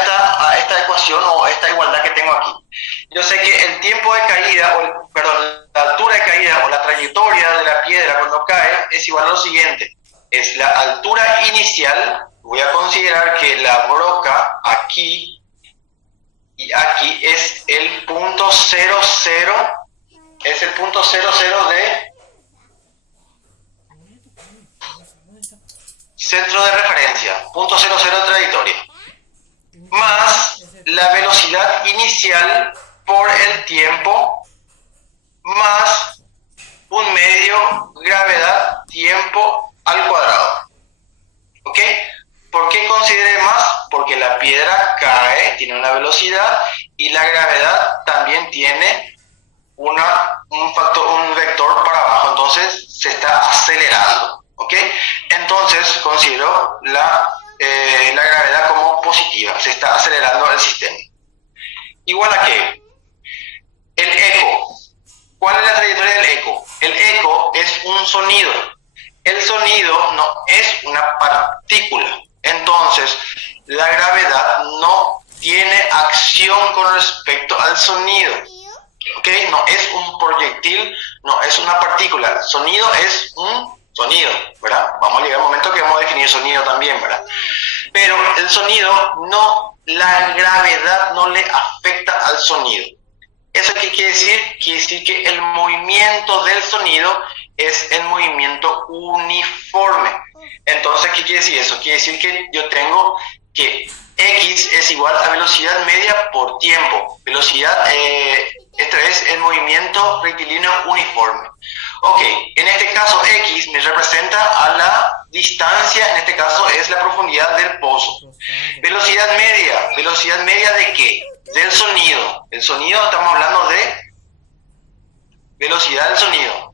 esta ecuación o esta igualdad que tengo aquí. Yo sé que el tiempo de caída, la altura de caída o la trayectoria de la piedra cuando cae es igual a lo siguiente. Es la altura inicial. Voy a considerar que la broca aquí y aquí es el punto 00, es el punto 00 de centro de referencia, punto 00 de trayectoria, más la velocidad inicial por el tiempo, más un medio gravedad tiempo al cuadrado. ¿Ok? ¿Por qué consideré más? Porque la piedra cae, tiene una velocidad, y la gravedad también tiene un vector para abajo, entonces se está acelerando. ¿Ok? Entonces considero la gravedad como positiva, se está acelerando el sistema. Igual a que el eco. ¿Cuál es la trayectoria del eco? El eco es un sonido. El sonido no es una partícula. Entonces, la gravedad no tiene acción con respecto al sonido. ¿Ok? No es un proyectil, no es una partícula. El sonido es un sonido, ¿verdad? Vamos a llegar a un momento que vamos a definir sonido también, ¿verdad? Pero el sonido la gravedad no le afecta al sonido. ¿Eso qué quiere decir? Quiere decir que el movimiento del sonido es el movimiento uniforme. Entonces, ¿qué quiere decir eso? Quiere decir que yo tengo que X es igual a velocidad media por tiempo. Velocidad, este es el movimiento rectilíneo uniforme. Ok, en este caso X me representa a la distancia, en este caso es la profundidad del pozo. Velocidad media ¿de qué? Del sonido. El sonido, estamos hablando de velocidad del sonido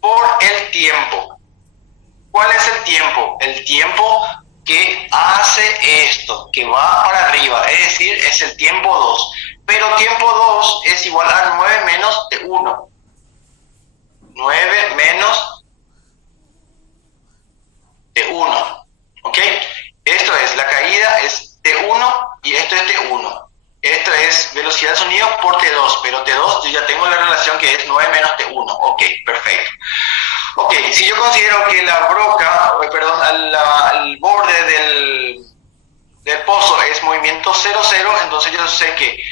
por el tiempo. ¿Cuál es el tiempo? El tiempo que hace esto, que va para arriba, es decir, es el tiempo 2. Pero tiempo 2 es igual a 9 menos T1. 9 menos T1. ¿Ok? Esto es, la caída es T1 y esto es T1. Esto es velocidad de sonido por T2, pero T2 yo ya tengo la relación que es 9 menos T1. Ok, perfecto. Ok, si yo considero que la broca, perdón, al borde del pozo es movimiento 0, 0, entonces yo sé que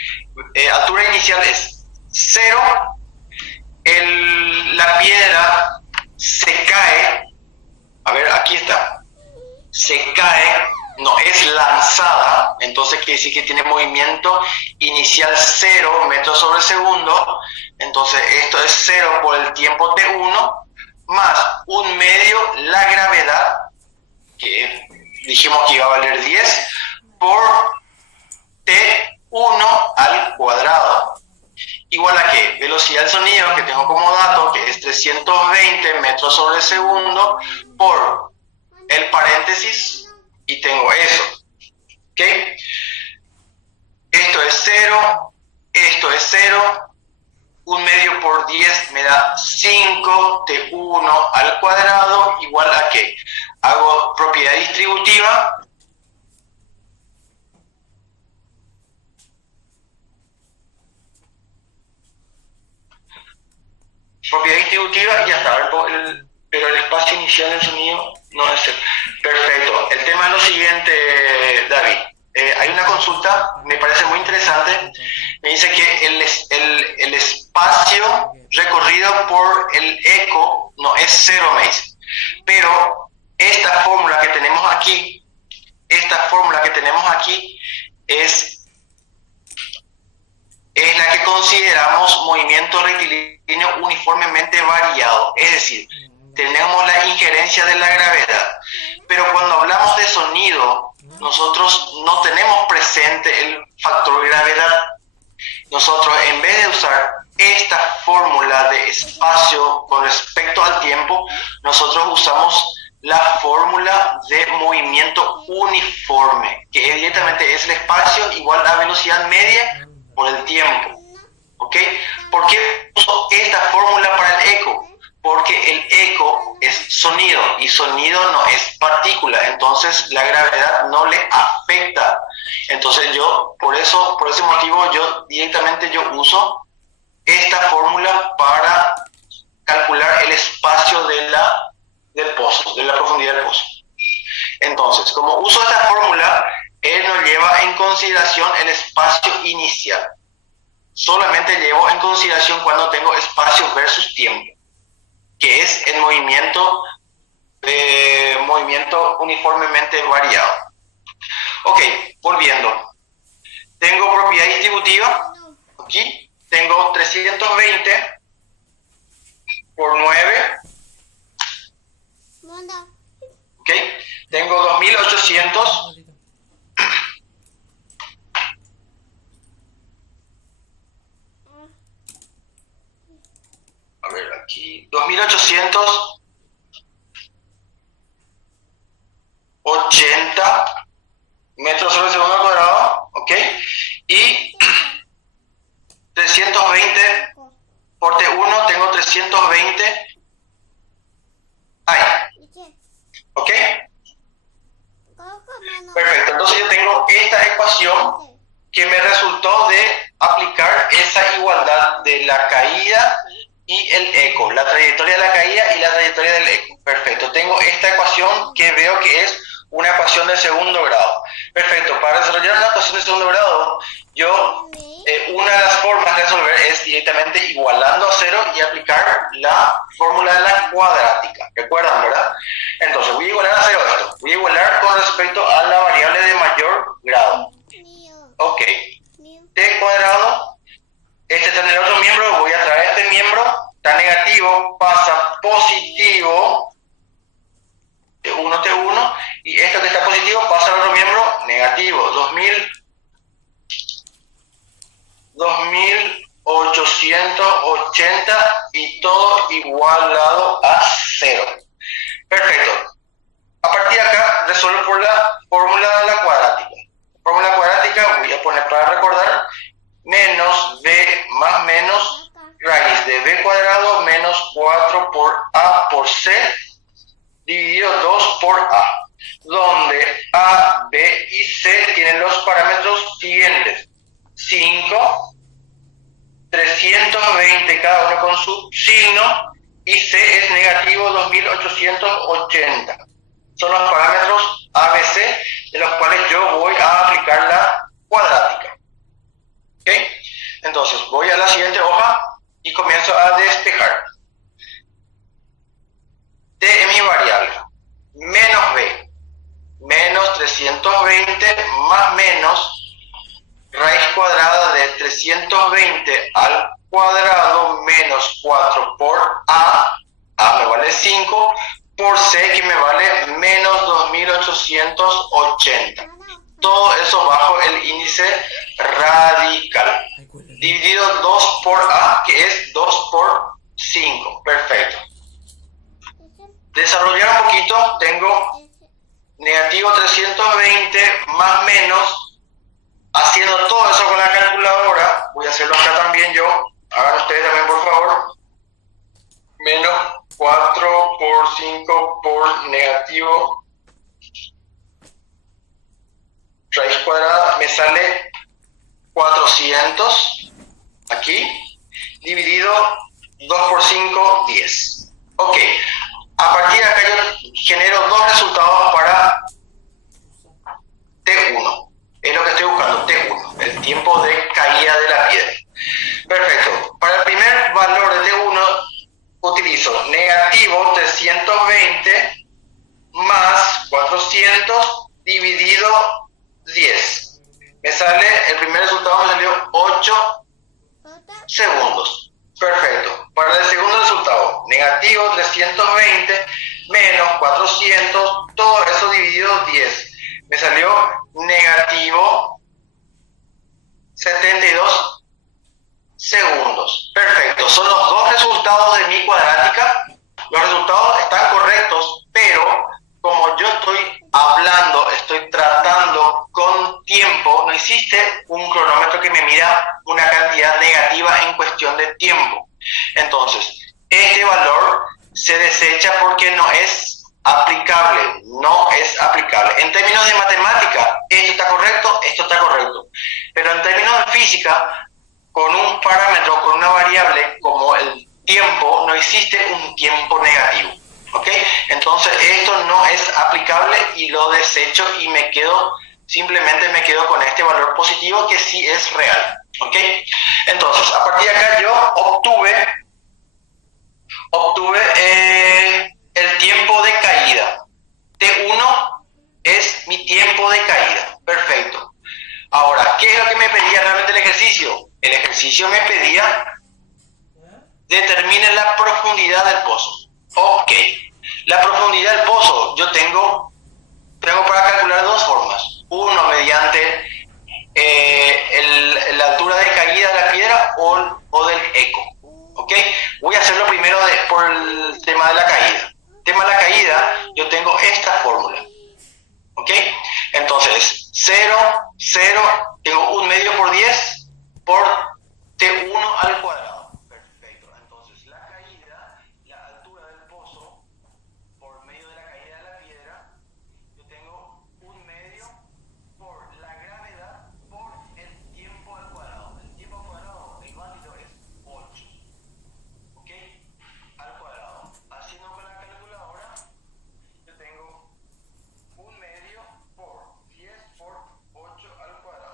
altura inicial es 0, la piedra se cae, a ver, aquí está, se cae, no es lanzada, entonces quiere decir que tiene movimiento inicial 0 metros sobre segundo, entonces esto es 0 por el tiempo t1, más un medio la gravedad, que dijimos que iba a valer 10, por t1 al cuadrado. Igual a que velocidad del sonido, que tengo como dato, que es 320 metros sobre segundo, por el paréntesis, y tengo eso. ¿Ok? Esto es 0, esto es 0, un medio por 10 me da 5 t1 al cuadrado, igual a que hago propiedad distributiva, y ya está, pero el espacio inicial del sonido no es perfecto. El tema es lo siguiente, David. Hay una consulta, me parece muy interesante. Me dice que el espacio recorrido por el eco no es 0, me dice. Pero esta fórmula que tenemos aquí es la que consideramos movimiento rectilíneo uniformemente variado. Es decir, tenemos la injerencia de la gravedad. Pero cuando hablamos de sonido, nosotros no tenemos presente el factor gravedad. Nosotros, en vez de usar esta fórmula de espacio con respecto al tiempo, nosotros usamos la fórmula de movimiento uniforme, que directamente es el espacio igual a velocidad media por el tiempo. ¿Ok? ¿Por qué uso esta fórmula para el eco? Porque el eco es sonido y sonido no es partícula, entonces la gravedad no le afecta. Entonces yo, por ese motivo, yo directamente uso esta fórmula para calcular el espacio del pozo, de la profundidad del pozo. Entonces, como uso esta fórmula, él no lleva en consideración el espacio inicial. Solamente llevo en consideración cuando tengo espacio versus tiempo, que es el movimiento uniformemente variado. Ok, volviendo. Tengo propiedad distributiva. Aquí tengo 320 por 9. Ok, tengo 2800. A ver, aquí 2880 metros sobre segundo al cuadrado, ¿ok? Y 320 por T1 tengo 320 ahí, ¿ok? Perfecto, entonces yo tengo esta ecuación que me resultó de aplicar esa igualdad de la caída y el eco, la trayectoria de la caída y la trayectoria del eco. Perfecto, tengo esta ecuación que veo que es una ecuación de segundo grado. Perfecto, para desarrollar una ecuación de segundo grado, una de las formas de resolver es directamente igualando a 0 y aplicar la fórmula de la cuadrática. ¿Recuerdan, verdad? Entonces, voy a igualar a 0 esto. Voy a igualar con respecto a la variable de mayor grado. Ok. T cuadrado. Este está en el otro miembro, voy a traer este miembro. Está negativo, pasa positivo. T1, T1. Y esto que está positivo pasa al otro miembro negativo. 2880 y todo igualado a 0. Perfecto. A partir de acá resuelvo por la fórmula de la cuadrática. Fórmula cuadrática voy a poner para recordar menos b más menos raíz de b cuadrado menos 4 por a por c dividido 2 por a, donde a, b y c tienen los parámetros siguientes: 5, 320 cada uno con su signo, y c es negativo negativo 2880. Son los parámetros ABC de los cuales yo voy a aplicar la cuadrática. ¿Ok? Entonces voy a la siguiente hoja y comienzo a despejar. T es mi variable, menos B, menos 320 más menos raíz cuadrada de 320 al cuadrado menos 4 por A me vale 5, por C que me vale menos 2880. Todo eso bajo el índice radical. Dividido 2 por A, que es 2 por 5. Perfecto. Desarrollar un poquito, tengo negativo 320 más menos, haciendo todo eso con la calculadora, voy a hacerlo acá también yo, hagan ustedes también por favor, menos 4 por 5 por negativo raíz cuadrada, me sale 400, aquí, dividido 2 por 5, 10. Ok, a partir de acá yo genero dos resultados para T1, es lo que estoy buscando, T1, el tiempo de caída de la piedra. Perfecto, para el primer valor de T1 utilizo negativo 320 más 400 dividido 10. Me sale, el primer resultado me salió 8 segundos. Perfecto. Para el segundo resultado, negativo 320 menos 400, todo eso dividido 10. Me salió negativo 72 segundos. Perfecto. Son los dos resultados de mi cuadrática. Los resultados están correctos, pero como yo estoy hablando, estoy tratando con tiempo, no existe un cronómetro que me mida una cantidad negativa en cuestión de tiempo. Entonces, este valor se desecha porque no es aplicable, En términos de matemática, esto está correcto, pero en términos de física, con un parámetro, con una variable como el tiempo, no existe un tiempo negativo. ¿Ok? Entonces esto no es aplicable y lo desecho y simplemente me quedo con este valor positivo que sí es real. ¿Ok? Entonces, a partir de acá yo obtuve el tiempo de caída. T1 es mi tiempo de caída. Perfecto. Ahora, ¿qué es lo que me pedía realmente el ejercicio? El ejercicio me pedía determine la profundidad del pozo. Ok, la profundidad del pozo, yo tengo para calcular dos formas. Uno, mediante la altura de caída de la piedra o del eco. Ok, voy a hacerlo primero por el tema de la caída. El tema de la caída, yo tengo esta fórmula. Ok, entonces 0, 0, tengo 1 medio por 10 por T1 al cuadrado. Perfecto, entonces la caída, la altura del pozo por medio de la caída de la piedra, yo tengo 1 medio por la gravedad por el tiempo al cuadrado. El tiempo al cuadrado, el válido es 8. ¿Ok? Al cuadrado. Haciendo con la calculadora, yo tengo 1 medio por 10 por 8 al cuadrado.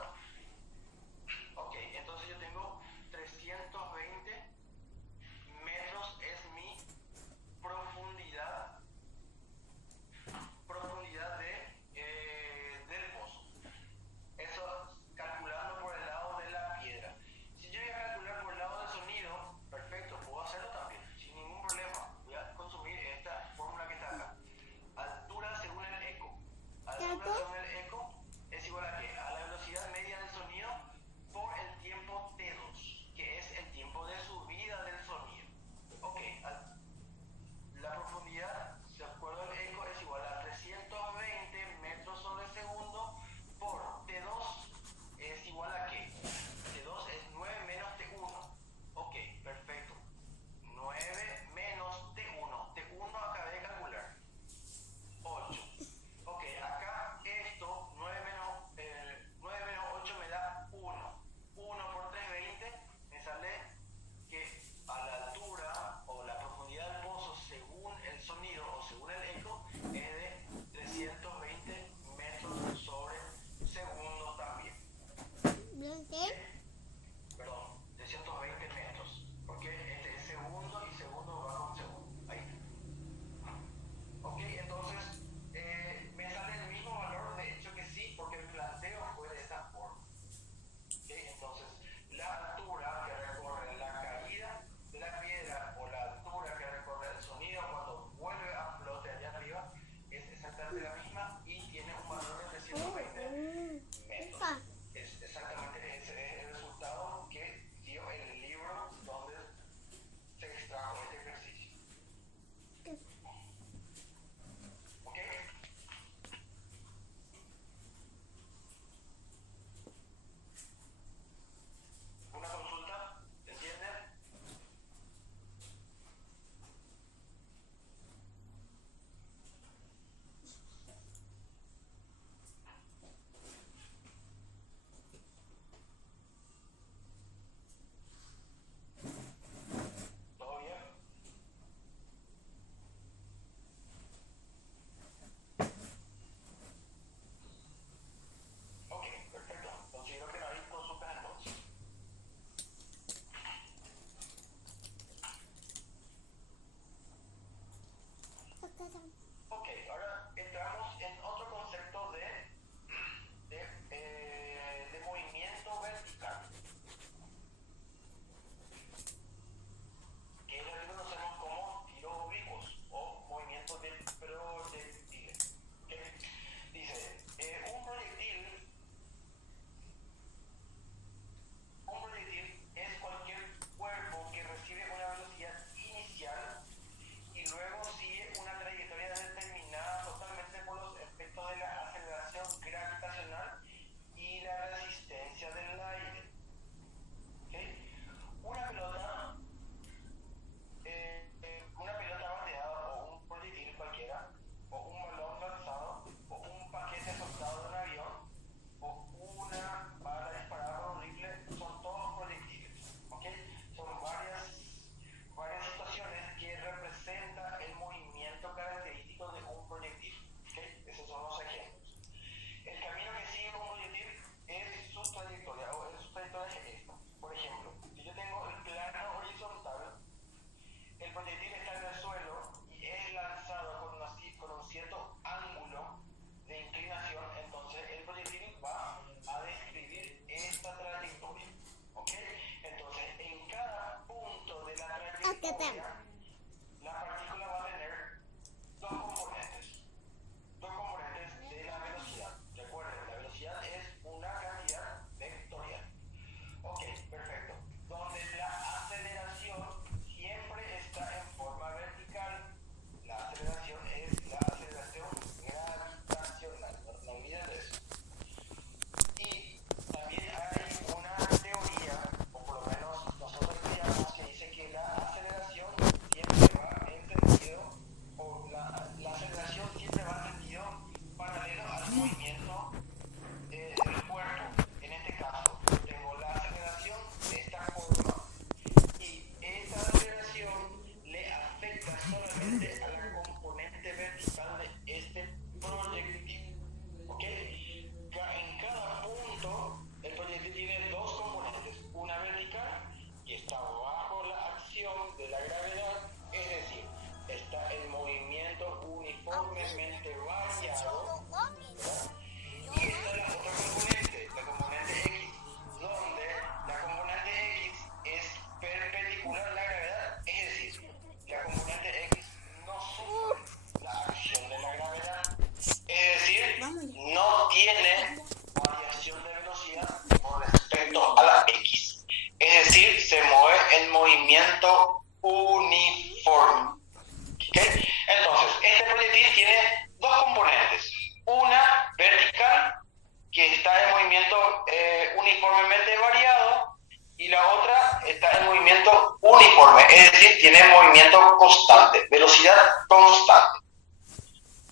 constante, velocidad constante.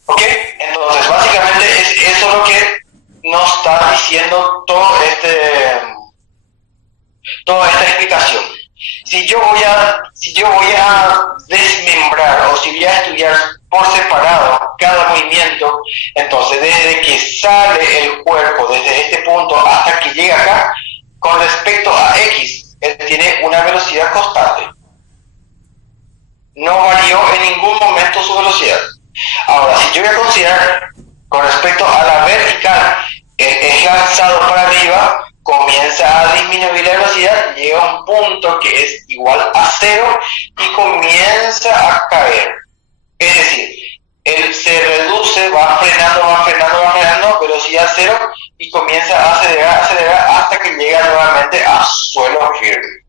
¿Ok? Entonces, básicamente eso es lo que nos está diciendo toda esta explicación. Si yo voy a desmembrar o si voy a estudiar por separado cada movimiento, entonces desde que sale el cuerpo, desde este punto hasta que llega acá, con respecto a X, él tiene una velocidad constante. No varió en ningún momento su velocidad. Ahora, si yo voy a considerar con respecto a la vertical, es lanzado para arriba, comienza a disminuir la velocidad, llega a un punto que es igual a 0 y comienza a caer. Es decir, él se reduce, va frenando, velocidad 0 y comienza a acelerar hasta que llega nuevamente a suelo firme.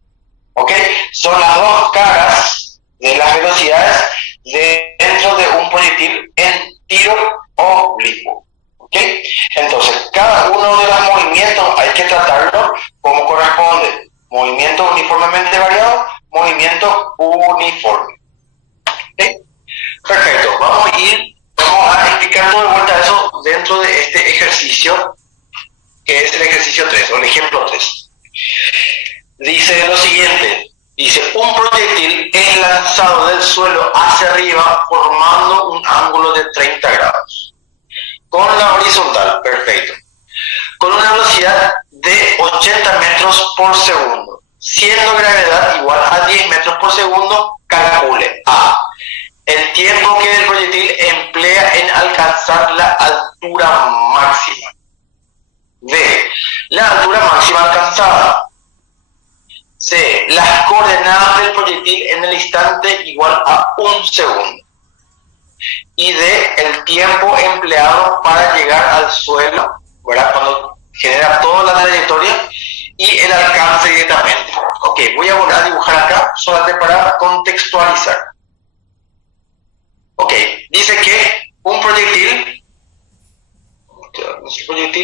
¿Ok? Son las dos caras de las velocidades dentro de un proyectil en tiro oblicuo. ¿Ok? Entonces, cada uno de los movimientos hay que tratarlo como corresponde. Movimiento uniformemente variado, movimiento uniforme. ¿Ok? Perfecto. Vamos a explicar de vuelta eso dentro de este ejercicio, que es el ejercicio 3, o el ejemplo 3. Dice lo siguiente. Dice, un proyectil es lanzado del suelo hacia arriba formando un ángulo de 30 grados. Con la horizontal, perfecto. Con una velocidad de 80 metros por segundo. Siendo gravedad igual a 10 metros por segundo, calcule A. El tiempo que el proyectil emplea en alcanzar la altura máxima. B. La altura máxima alcanzada. C. Las coordenadas del proyectil en el instante igual a 1 segundo. Y D. El tiempo empleado para llegar al suelo, ¿verdad? Cuando genera toda la trayectoria y el alcance directamente. Ok, voy a volver a dibujar acá solamente para contextualizar. Ok, dice que un proyectil,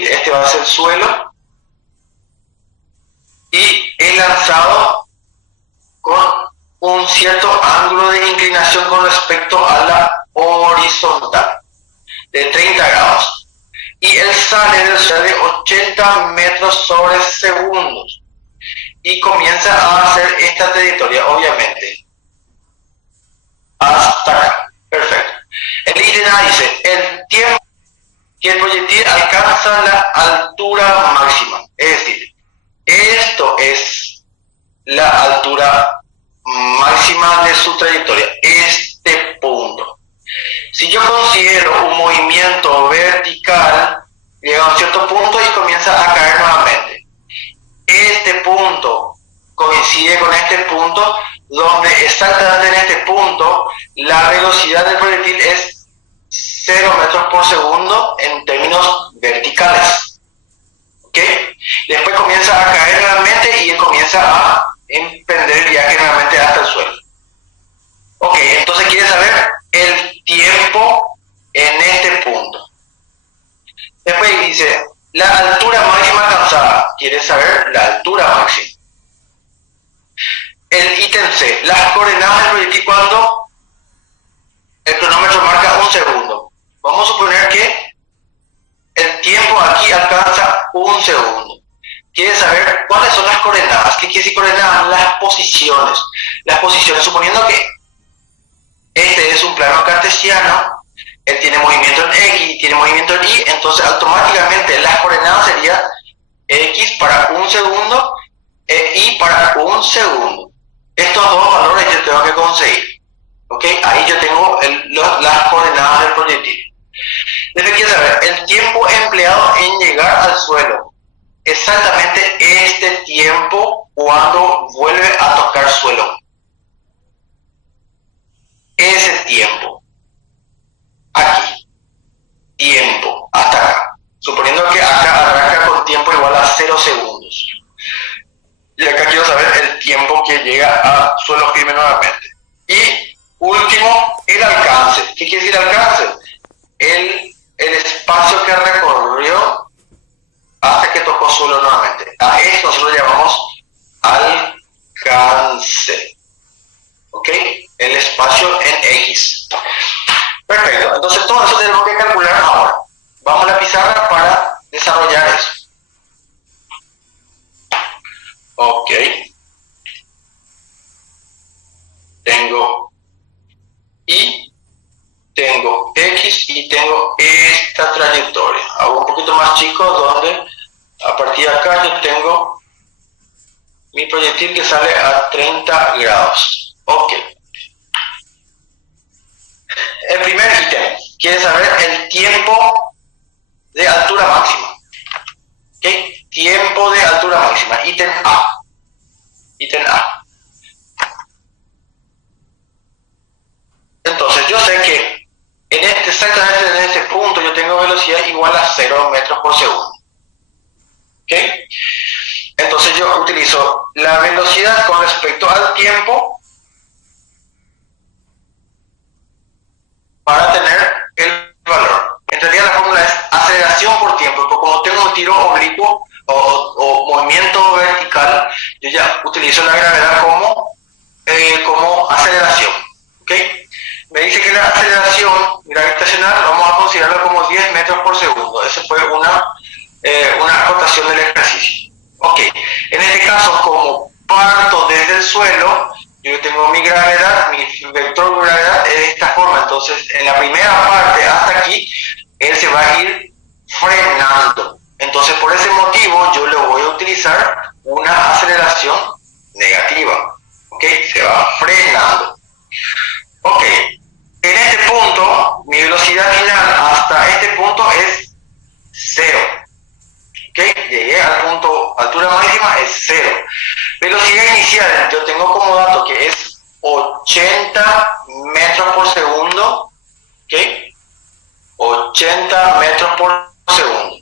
este va a ser el suelo, y es lanzado con un cierto ángulo de inclinación con respecto a la horizontal, de 30 grados. Y él sale del suelo de 80 metros sobre segundos y comienza a hacer esta trayectoria, obviamente, hasta acá. Perfecto. El ítem A dice, el tiempo que el proyectil alcanza la altura máxima. Es decir, esto es la altura máxima de su trayectoria, este punto. Si yo considero un movimiento vertical, llega a un cierto punto y comienza a caer nuevamente. Este punto coincide con este punto, donde exactamente en este punto la velocidad del proyectil es 0 metros por segundo en términos verticales. ¿Ok? Después comienza a caer nuevamente y comienza a emprender el viaje nuevamente hasta el suelo. Ok, entonces quiere saber el tiempo en este punto. Después dice, la altura máxima alcanzada. Quiere saber la altura máxima. El ítem C, las coordenadas del proyectil cuando el cronómetro marca 1 segundo. Vamos a suponer que el tiempo aquí alcanza 1 segundo. Quiere saber cuáles son las coordenadas. ¿Qué quiere decir coordenadas? Las posiciones. Las posiciones, suponiendo que este es un plano cartesiano, él tiene movimiento en X, tiene movimiento en Y, entonces automáticamente las coordenadas serían X para 1 segundo e Y para 1 segundo. Estos dos valores yo tengo que conseguir. ¿Ok? Ahí yo tengo las coordenadas del proyectil. Después quiero saber el tiempo empleado en llegar al suelo. Exactamente este tiempo cuando vuelve a tocar suelo. Ese tiempo. Aquí. Tiempo. Hasta acá. Suponiendo que acá arranca con tiempo igual a 0 segundos. Y acá quiero saber el tiempo que llega a suelo firme nuevamente. Y último, el alcance. ¿Qué quiere decir alcance? El espacio que recorrió hasta que tocó suelo nuevamente. A esto nosotros llamamos alcance. ¿Ok? El espacio Entonces todo eso tenemos que calcular ahora. Vamos a la pizarra para desarrollar eso. Ok. Tengo Y, tengo X y tengo esta trayectoria. Hago un poquito más chico donde a partir de acá yo tengo mi proyectil que sale a 30 grados. Ok. El primer ítem quiere saber el tiempo de altura máxima. ¿Ok? Tiempo de altura máxima. Ítem A. Ítem A. Entonces yo sé que exactamente en este punto yo tengo velocidad igual a 0 metros por segundo. ¿Ok? Entonces yo utilizo la velocidad con respecto al tiempo para tener el valor. En realidad la fórmula es aceleración por tiempo, porque como tengo un tiro oblicuo o movimiento vertical, yo ya utilizo la gravedad como aceleración. ¿Ok? Me dice que la aceleración gravitacional vamos a considerarla como 10 metros por segundo. Esa fue una acotación del ejercicio. Ok, en este caso, como parto desde el suelo, yo tengo mi gravedad, mi vector de gravedad es de esta forma. Entonces, en la primera parte hasta aquí, él se va a ir frenando. Entonces, por ese motivo, yo le voy a utilizar una aceleración negativa. Ok, se va frenando. Ok, en este punto, mi velocidad final hasta este punto es 0. Ok, llegué al punto, altura máxima es 0. Velocidad inicial, yo tengo como dato que es 80 metros por segundo. Ok, 80 metros por segundo.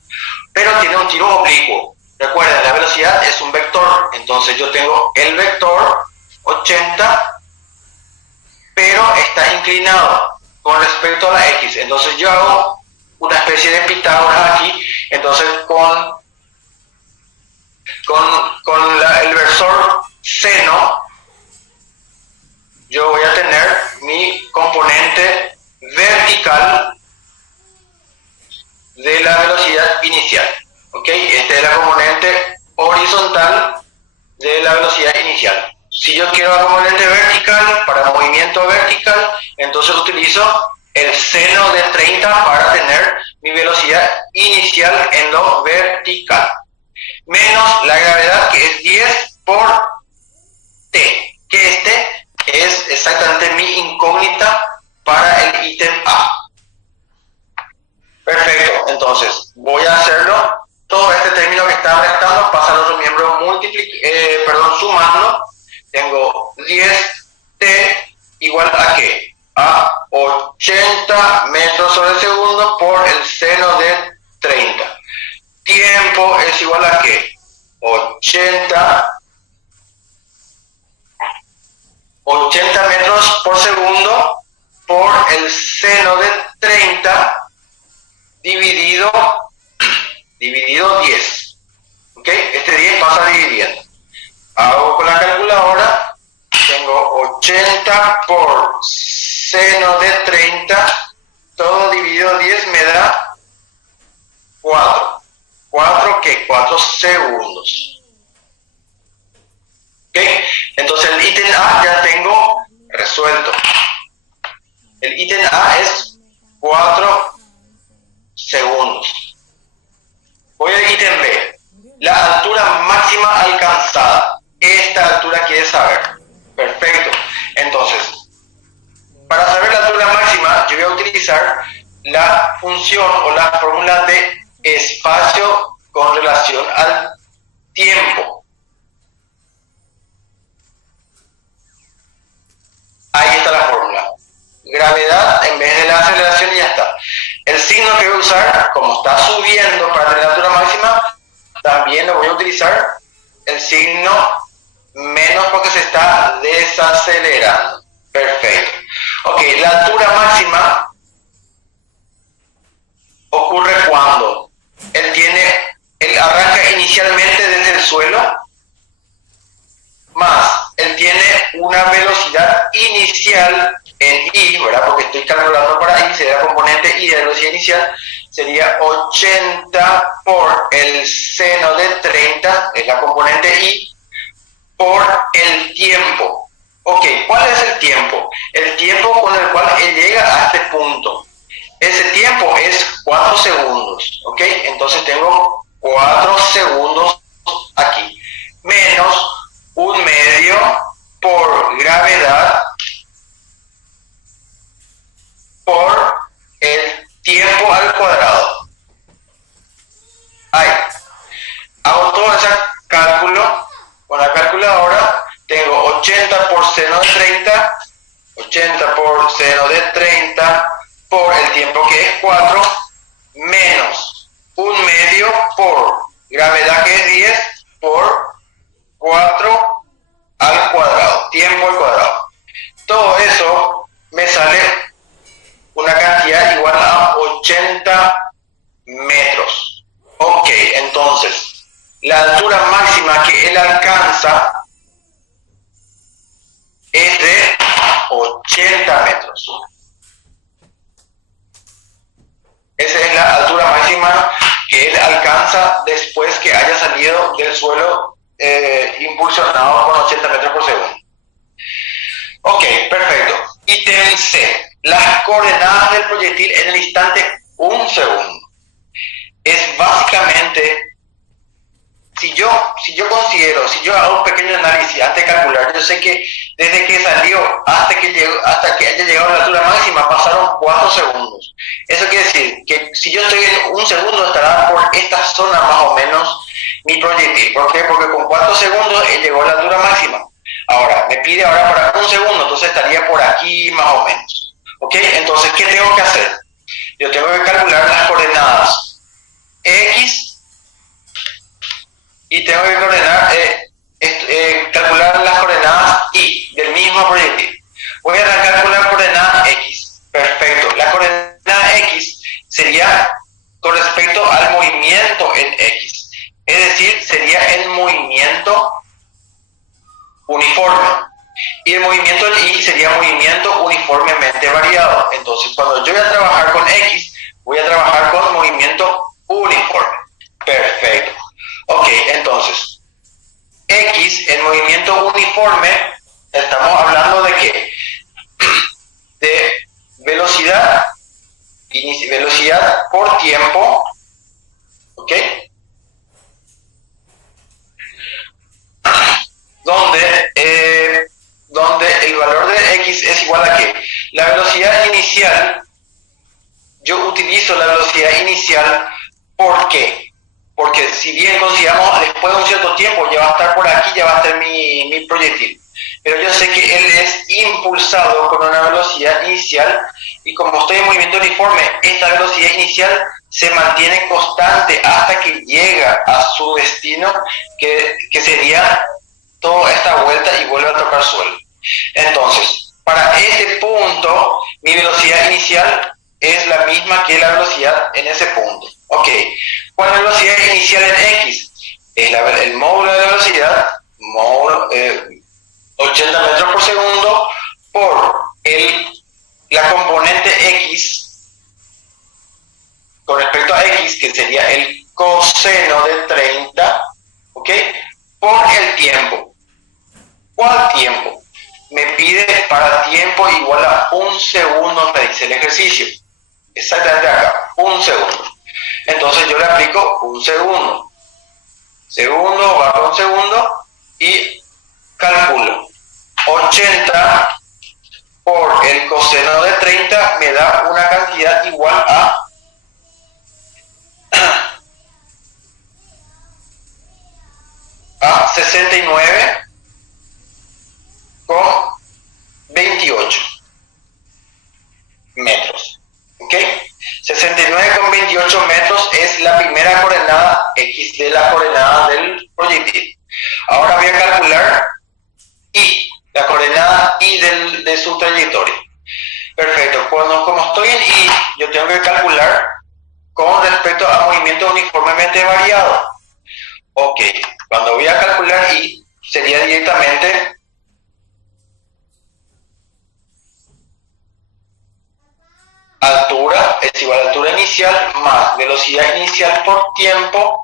Pero tiene un tiro oblicuo. Recuerden, la velocidad es un vector. Entonces yo tengo el vector 80, pero está inclinado con respecto a la X. Entonces yo hago una especie de Pitágoras aquí. Entonces con el versor seno, yo voy a tener mi componente vertical de la velocidad inicial. ¿Ok? Esta es la componente horizontal de la velocidad inicial. Si yo quiero la componente vertical, para movimiento vertical, entonces utilizo el seno de 30 para tener mi velocidad inicial en lo vertical. Menos la gravedad, que es 10 por T, que este es exactamente mi incógnita para el ítem A. Perfecto, entonces voy a hacerlo. Todo este término que está restando pasa al otro miembro sumando. Tengo 10T igual a ¿qué? A 80 metros sobre segundo por el seno de 30. Tiempo es igual a ¿qué? 80 metros por segundo por el seno de 30 dividido 10. ¿Ok? Este 10 pasa dividiendo. Hago con la calculadora, tengo 80 por seno de 30, todo dividido 10 me da 4. 4 segundos. ¿Ok? Entonces el ítem A ya tengo resuelto. El ítem A es 4 segundos. Voy al ítem B. La altura máxima alcanzada. Esta altura quiere saber. Perfecto. Entonces, para saber la altura máxima, yo voy a utilizar la función o la fórmula de espacio con relación al tiempo. Ahí está la fórmula. Gravedad en vez de la aceleración y ya está. El signo que voy a usar, como está subiendo para tener la altura máxima, también lo voy a utilizar el signo menos porque se está desacelerando. Perfecto. Ok, la altura máxima ocurre cuando él arranca inicialmente desde el suelo, más él tiene una velocidad inicial en I, ¿verdad? Porque estoy calculando para I, se la componente y de la velocidad inicial, sería 80 por el seno de 30, es la componente y, por el tiempo. Ok, ¿cuál es el tiempo? El tiempo con el cual él llega a este punto. Ese tiempo es 4 segundos, ¿ok? Entonces tengo 4 segundos aquí, menos 1/2 por gravedad por el tiempo al cuadrado. Ahí. Hago todo ese cálculo con la calculadora. Tengo 80 por seno de 30, 80 por seno de 30 por el tiempo que es 4, menos 1/2 por gravedad que es 10 por 4 al cuadrado, tiempo al cuadrado. Todo eso me sale una cantidad igual a 80 metros. Ok, entonces, la altura máxima que él alcanza es de 80 metros. Esa es la altura máxima que él alcanza después que haya salido del suelo impulsionado con 80 metros por segundo. Ok, perfecto. Ítem C. Las coordenadas del proyectil en el instante 1 segundo. Es básicamente, si yo hago un pequeño análisis antes de calcular, yo sé que desde que salió hasta que haya llegado a la altura máxima pasaron 4 segundos. Eso quiere decir que si yo estoy en 1 segundo estará por esta zona más o menos mi proyectil. ¿Por qué? Porque con 4 segundos él llegó a la altura máxima. Ahora, me pide ahora para 1 segundo, entonces estaría por aquí más o menos. ¿Ok? Entonces, ¿qué tengo que hacer? Yo tengo que calcular las coordenadas X y tengo que calcular las coordenadas Y del mismo proyectil. Voy a arrancar con la coordenada X. Perfecto. La coordenada X sería con respecto al movimiento en X. Es decir, sería el movimiento uniforme. Y el movimiento en Y sería movimiento uniformemente variado. Entonces, cuando yo voy a trabajar con X, voy a trabajar con movimiento uniforme. Perfecto. Ok, entonces, X en movimiento uniforme, estamos hablando de qué? De velocidad por tiempo, ¿ok? Donde el valor de X es igual a ¿qué? La velocidad inicial. Yo utilizo la velocidad inicial, ¿por qué? Porque si bien consideramos después de un cierto tiempo ya va a estar por aquí, ya va a estar mi proyectil. Pero yo sé que él es impulsado con una velocidad inicial y como estoy en movimiento uniforme, esta velocidad inicial se mantiene constante hasta que llega a su destino, que sería toda esta vuelta y vuelve a tocar suelo. Entonces, para este punto, mi velocidad inicial es la misma que la velocidad en ese punto. Ok, ¿cuál es la velocidad inicial en X? Es el módulo de velocidad, 80 metros por segundo, por la componente X, con respecto a X, que sería el coseno de 30, ok, por el tiempo. ¿Cuál tiempo? Me pide para tiempo igual a 1 segundo, me dice el ejercicio. Exactamente acá, 1 segundo. Entonces yo le aplico 1 segundo. Segundo va con segundo y calculo. 80 por el coseno de 30 me da una cantidad igual a 69 con 28 metros. ¿Ok? 69 con 28 metros es la primera coordenada X de la coordenada del proyectil. Ahora voy a calcular Y, la coordenada Y de su trayectoria. Perfecto. Como estoy en Y, yo tengo que calcular con respecto a movimiento uniformemente variado. Ok. Cuando voy a calcular Y, sería directamente altura es igual a altura inicial más velocidad inicial por tiempo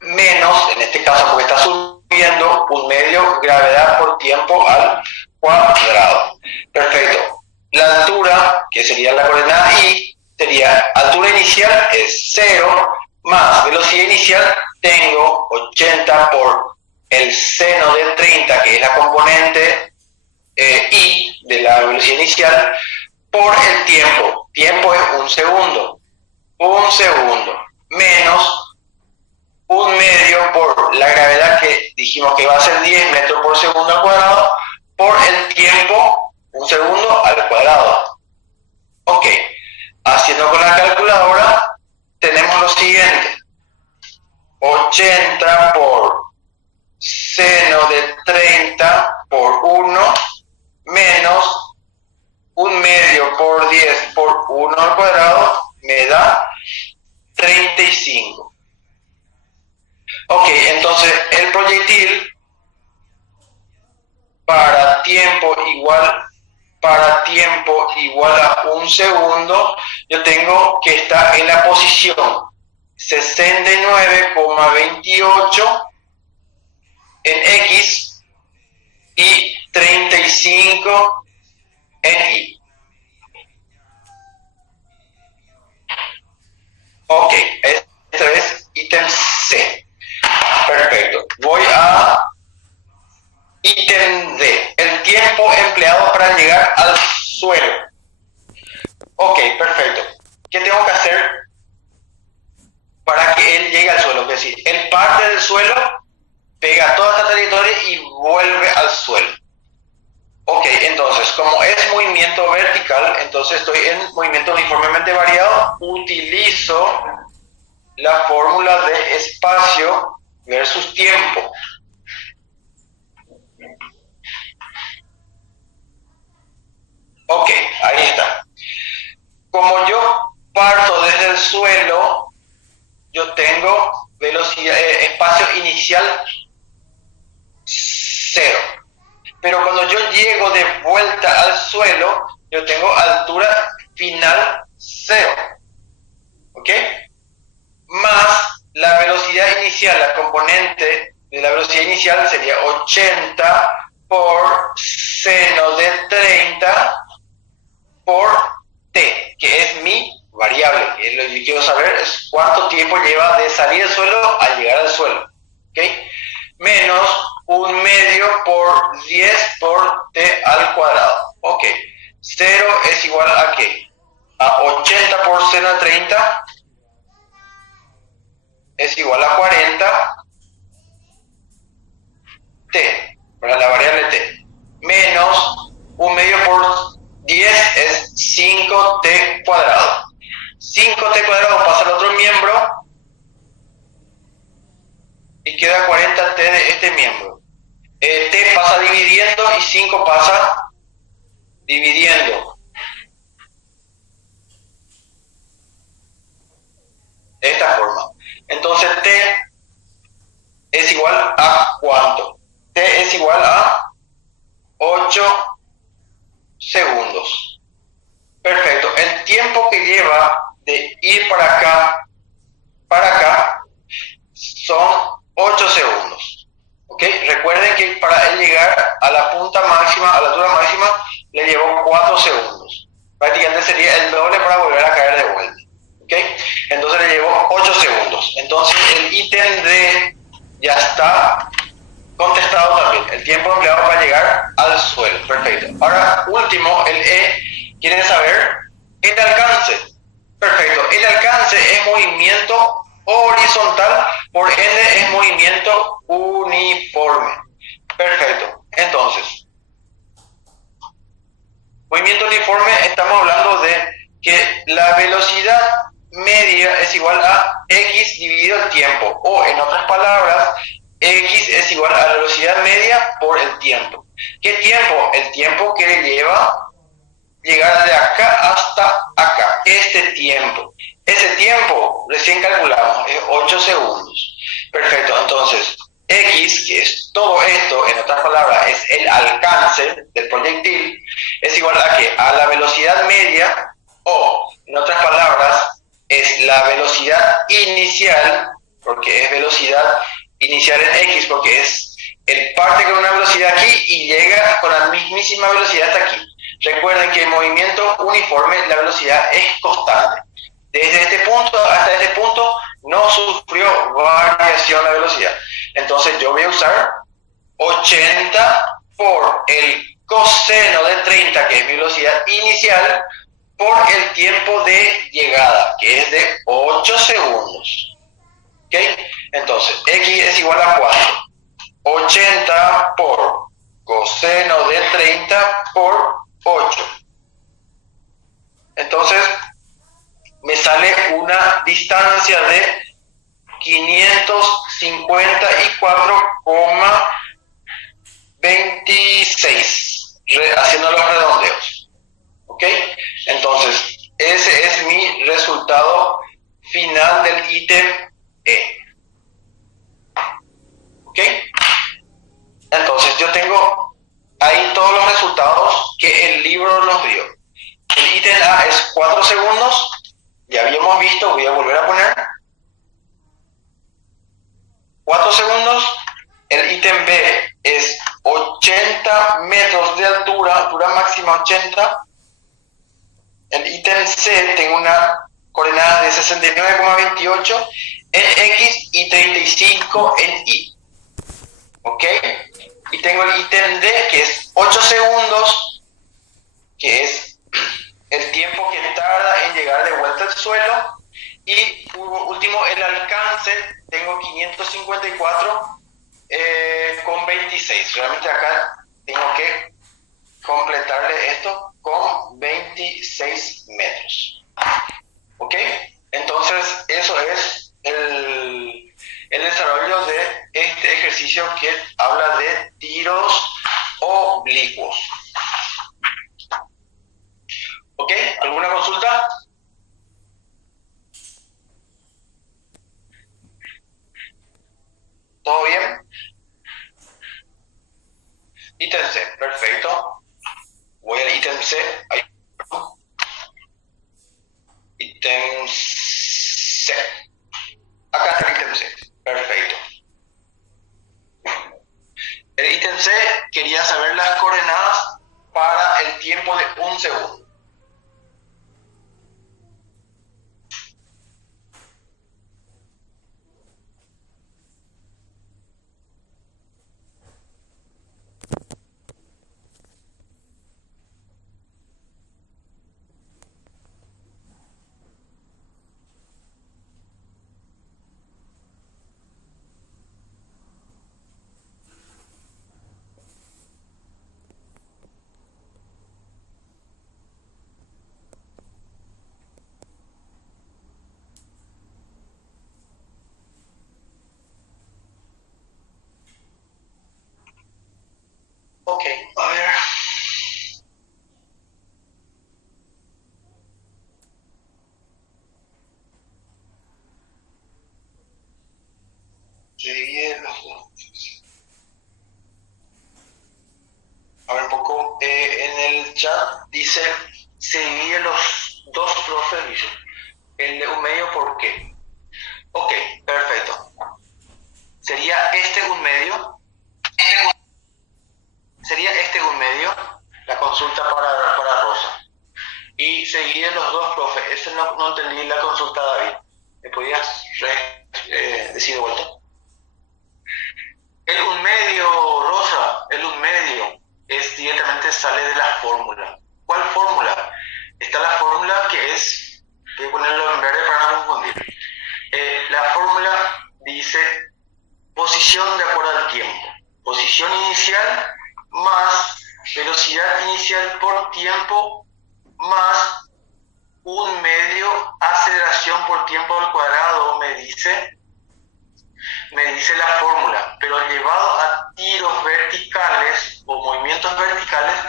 menos, en este caso porque está subiendo, un medio gravedad por tiempo al cuadrado. Perfecto. La altura, que sería la coordenada y, sería altura inicial es 0 más velocidad inicial, tengo 80 por el seno de 30, que es la componente I de la velocidad inicial, por el tiempo. Tiempo es un segundo, menos un medio por la gravedad que dijimos que va a ser 10 metros por segundo al cuadrado, por el tiempo, un segundo al cuadrado. Ok, haciendo con la calculadora, tenemos lo siguiente: 80 por seno de 30 por 1 menos un medio por 10 por 1 al cuadrado me da 35. Ok, entonces el proyectil para tiempo igual a un segundo, yo tengo que estar en la posición 69,28 en X y 35 en Y. Ok, esto es ítem C. Perfecto. Voy a ítem D. El tiempo empleado para llegar al suelo. Ok, perfecto. ¿Qué tengo que hacer para que él llegue al suelo? Es decir, él parte del suelo, pega toda esta trayectoria y vuelve al suelo. Ok, entonces, como es movimiento vertical, entonces estoy en movimiento uniformemente variado, utilizo la fórmula de espacio versus tiempo. Ok, ahí está. Como yo parto desde el suelo, yo tengo velocidad, espacio inicial 0. Pero cuando yo llego de vuelta al suelo, yo tengo altura final 0. ¿Ok? Más la velocidad inicial, la componente de la velocidad inicial sería 80 por seno de 30 por t, que es mi variable. Que lo que quiero saber es cuánto tiempo lleva de salir del suelo a llegar al suelo. ¿Ok? Menos un medio por 10 por t al cuadrado. Ok. 0 es igual a ¿qué? A 80 por seno de 30 es igual a 40 t, para la variable t, menos un medio por 10 es 5t cuadrado. 5t cuadrado pasa al otro miembro y queda 40t de este miembro. T pasa dividiendo y 5 pasa dividiendo. De esta forma. Entonces t es igual a ¿cuánto? T es igual a 8 segundos. Perfecto. El tiempo que lleva de ir para acá, son 8 segundos. ¿Ok? Recuerden que para él llegar a la punta máxima, a la altura máxima, le llevó 4 segundos. Prácticamente sería el doble para volver a caer de vuelta. ¿Ok? Entonces le llevó 8 segundos. Entonces el ítem D ya está contestado también. El tiempo empleado para llegar al suelo. Perfecto. Ahora, último, el E. ¿Quieren saber? El alcance. Perfecto. El alcance es movimiento horizontal, por ende es movimiento uniforme. Perfecto. Entonces, movimiento uniforme, estamos hablando de que la velocidad media es igual a x dividido el tiempo, o en otras palabras, x es igual a la velocidad media por el tiempo. ¿Qué tiempo? El tiempo que le lleva llegar de acá hasta acá, este tiempo. Ese tiempo recién calculamos, es 8 segundos. Perfecto, entonces x, que es todo esto, en otras palabras, es el alcance del proyectil, es igual a ¿qué? A la velocidad media O, en otras palabras, es la velocidad inicial, porque es velocidad inicial en X, porque es el parte con una velocidad aquí y llega con la mismísima velocidad hasta aquí. Recuerden que el movimiento uniforme, la velocidad es constante. Desde este punto hasta este punto no sufrió variación la velocidad. Entonces yo voy a usar 80 por el coseno de 30, que es mi velocidad inicial, por el tiempo de llegada, que es de 8 segundos. ¿Ok? Entonces, X es igual a 4. 80 por coseno de 30 por 8. Entonces, me sale una distancia de 554,26, haciendo los redondeos. ¿Ok? Entonces, ese es mi resultado final del ítem E. ¿Ok? Entonces, yo tengo ahí todos los resultados que el libro nos dio. El ítem A es 4 segundos, ya habíamos visto, voy a volver a poner 4 segundos. El ítem B es 80 metros de altura, altura máxima 80. El ítem C tengo una coordenada de 69,28 en X y 35 en Y. ¿Ok? Y tengo el ítem D, que es 8 segundos, que es el tiempo que tarda en llegar de vuelta al suelo. Y por último, el alcance, tengo 554 con 26. Realmente acá tengo que completarle esto con 26 metros. ¿Ok? Entonces, eso es el desarrollo de este ejercicio que habla de tiros oblicuos. ¿Ok? ¿Alguna consulta? ¿Todo bien? Ítem C, perfecto. Voy al ítem C. Ahí. Ítem C. Acá está el ítem C. Perfecto. El ítem C quería saber las coordenadas para el tiempo de 1 segundo. Ok, a ver. Se divide los dos. A ver un poco. En el chat dice, se divide los dos profes, dice. El de un medio, ¿por qué? Ok, perfecto. Sería este un medio. Sería este un medio, la consulta para Rosa. Y se dividen los dos profes. Este no entendí la consulta, David. ¿Me podías decir de vuelta? El un medio, Rosa, el un medio es directamente sale de la fórmula. ¿Cuál fórmula? Está la fórmula que es, voy a ponerlo en verde para no confundir. La fórmula dice posición de acuerdo al tiempo. Posición inicial más velocidad inicial por tiempo más un medio aceleración por tiempo al cuadrado, me dice la fórmula, pero llevado a tiros verticales o movimientos verticales,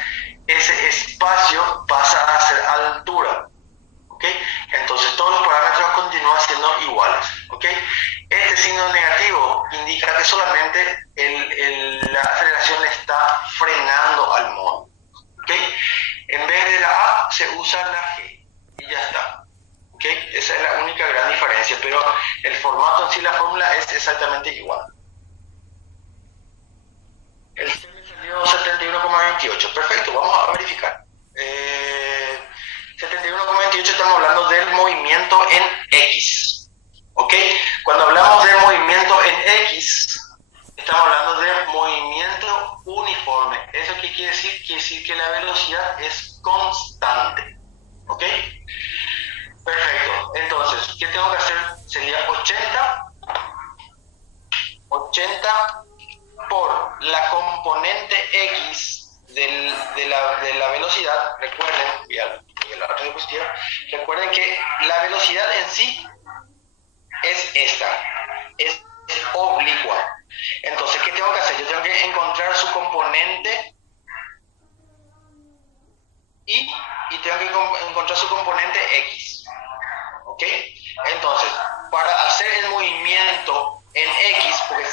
ese espacio pasa a ser altura. ¿Ok? Entonces todos los parámetros continúan siendo iguales. ¿Ok? Este signo negativo indica que solamente la aceleración le está frenando al modo. ¿Ok? En vez de la A se usa la G. Y El formato en sí, la fórmula es exactamente igual. El C me salió 71,28. Perfecto, vamos a verificar. 71,28 estamos hablando del movimiento en X. ¿Ok? Cuando hablamos de movimiento en X, estamos hablando de movimiento uniforme. ¿Eso qué quiere decir? Quiere decir que la velocidad es constante. ¿Ok? Perfecto. Entonces, ¿qué tengo que hacer? Sería 80 por la componente X de la velocidad. Recuerden, voy a la otra diapositiva. Recuerden que la velocidad en sí es esta, es oblicua. Entonces, ¿qué tengo que hacer? Yo tengo que encontrar su componente y tengo que encontrar su componente X. ¿Ok? Entonces, para hacer el movimiento en X, porque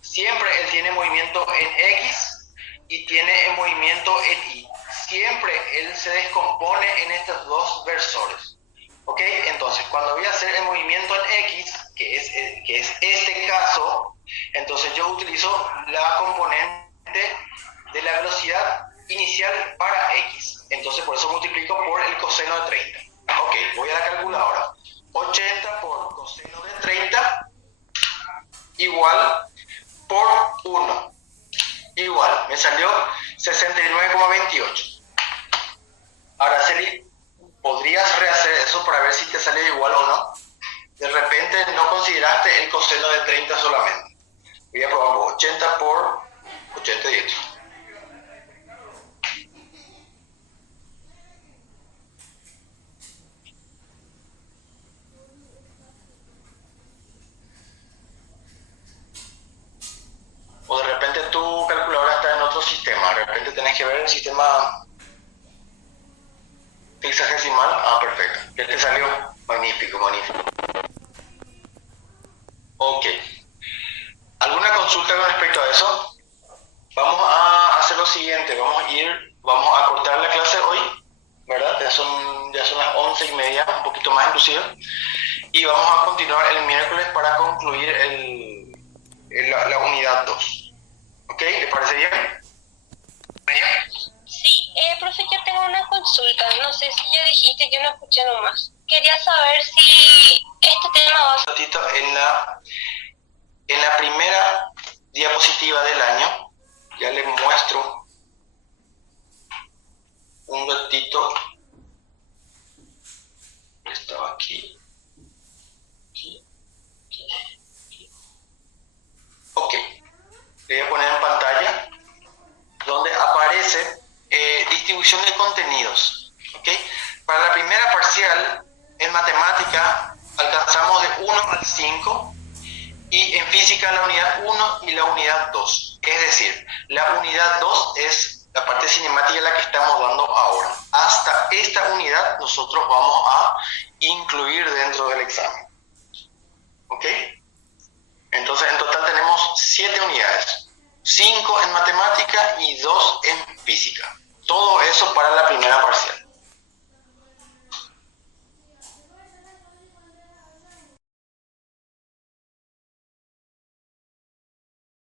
siempre él tiene movimiento en X y tiene el movimiento en Y. Siempre él se descompone en estos dos versores. ¿Ok? Entonces, cuando voy a hacer el movimiento en X, que es este caso, entonces yo utilizo la componente de la velocidad inicial para X. Entonces, por eso multiplico por el coseno de 30. Ok, voy a la calculadora. 80 por coseno de 30 igual por 1. Igual, me salió 69,28. Ahora, Celi, ¿podrías rehacer eso para ver si te sale igual o no? De repente no consideraste el coseno de 30 solamente. Voy a probar 80 por 88. O de repente tu calculadora está en otro sistema. De repente tenés que ver el sistema hexagesimal. Ah, perfecto. ¿Qué te salió? Magnífico, magnífico. Ok. ¿Alguna consulta con respecto a eso? Vamos a hacer lo siguiente. Vamos a cortar la clase hoy, ¿verdad? Ya son las 11:30, un poquito más inclusive. Y vamos a continuar el miércoles para concluir la unidad 2. ¿Ok? ¿Le parece bien? Sí, profe, yo tengo una consulta. No sé si ya dijiste, yo no escuché nomás. Quería saber si este tema va a... Un ratito en la primera diapositiva del año, ya les muestro un ratito. Estaba aquí. Ok. Le voy a poner en pantalla donde aparece distribución de contenidos. ¿Okay? Para la primera parcial en matemática alcanzamos de 1 al 5 y en física la unidad 1 y la unidad 2. Es decir, la unidad 2 es la parte cinemática la que estamos dando ahora. Hasta esta unidad nosotros vamos a incluir dentro del examen. ¿Ok? Entonces en total tenemos 7 unidades. 5 en matemática y 2 en física. Todo eso para la primera parcial.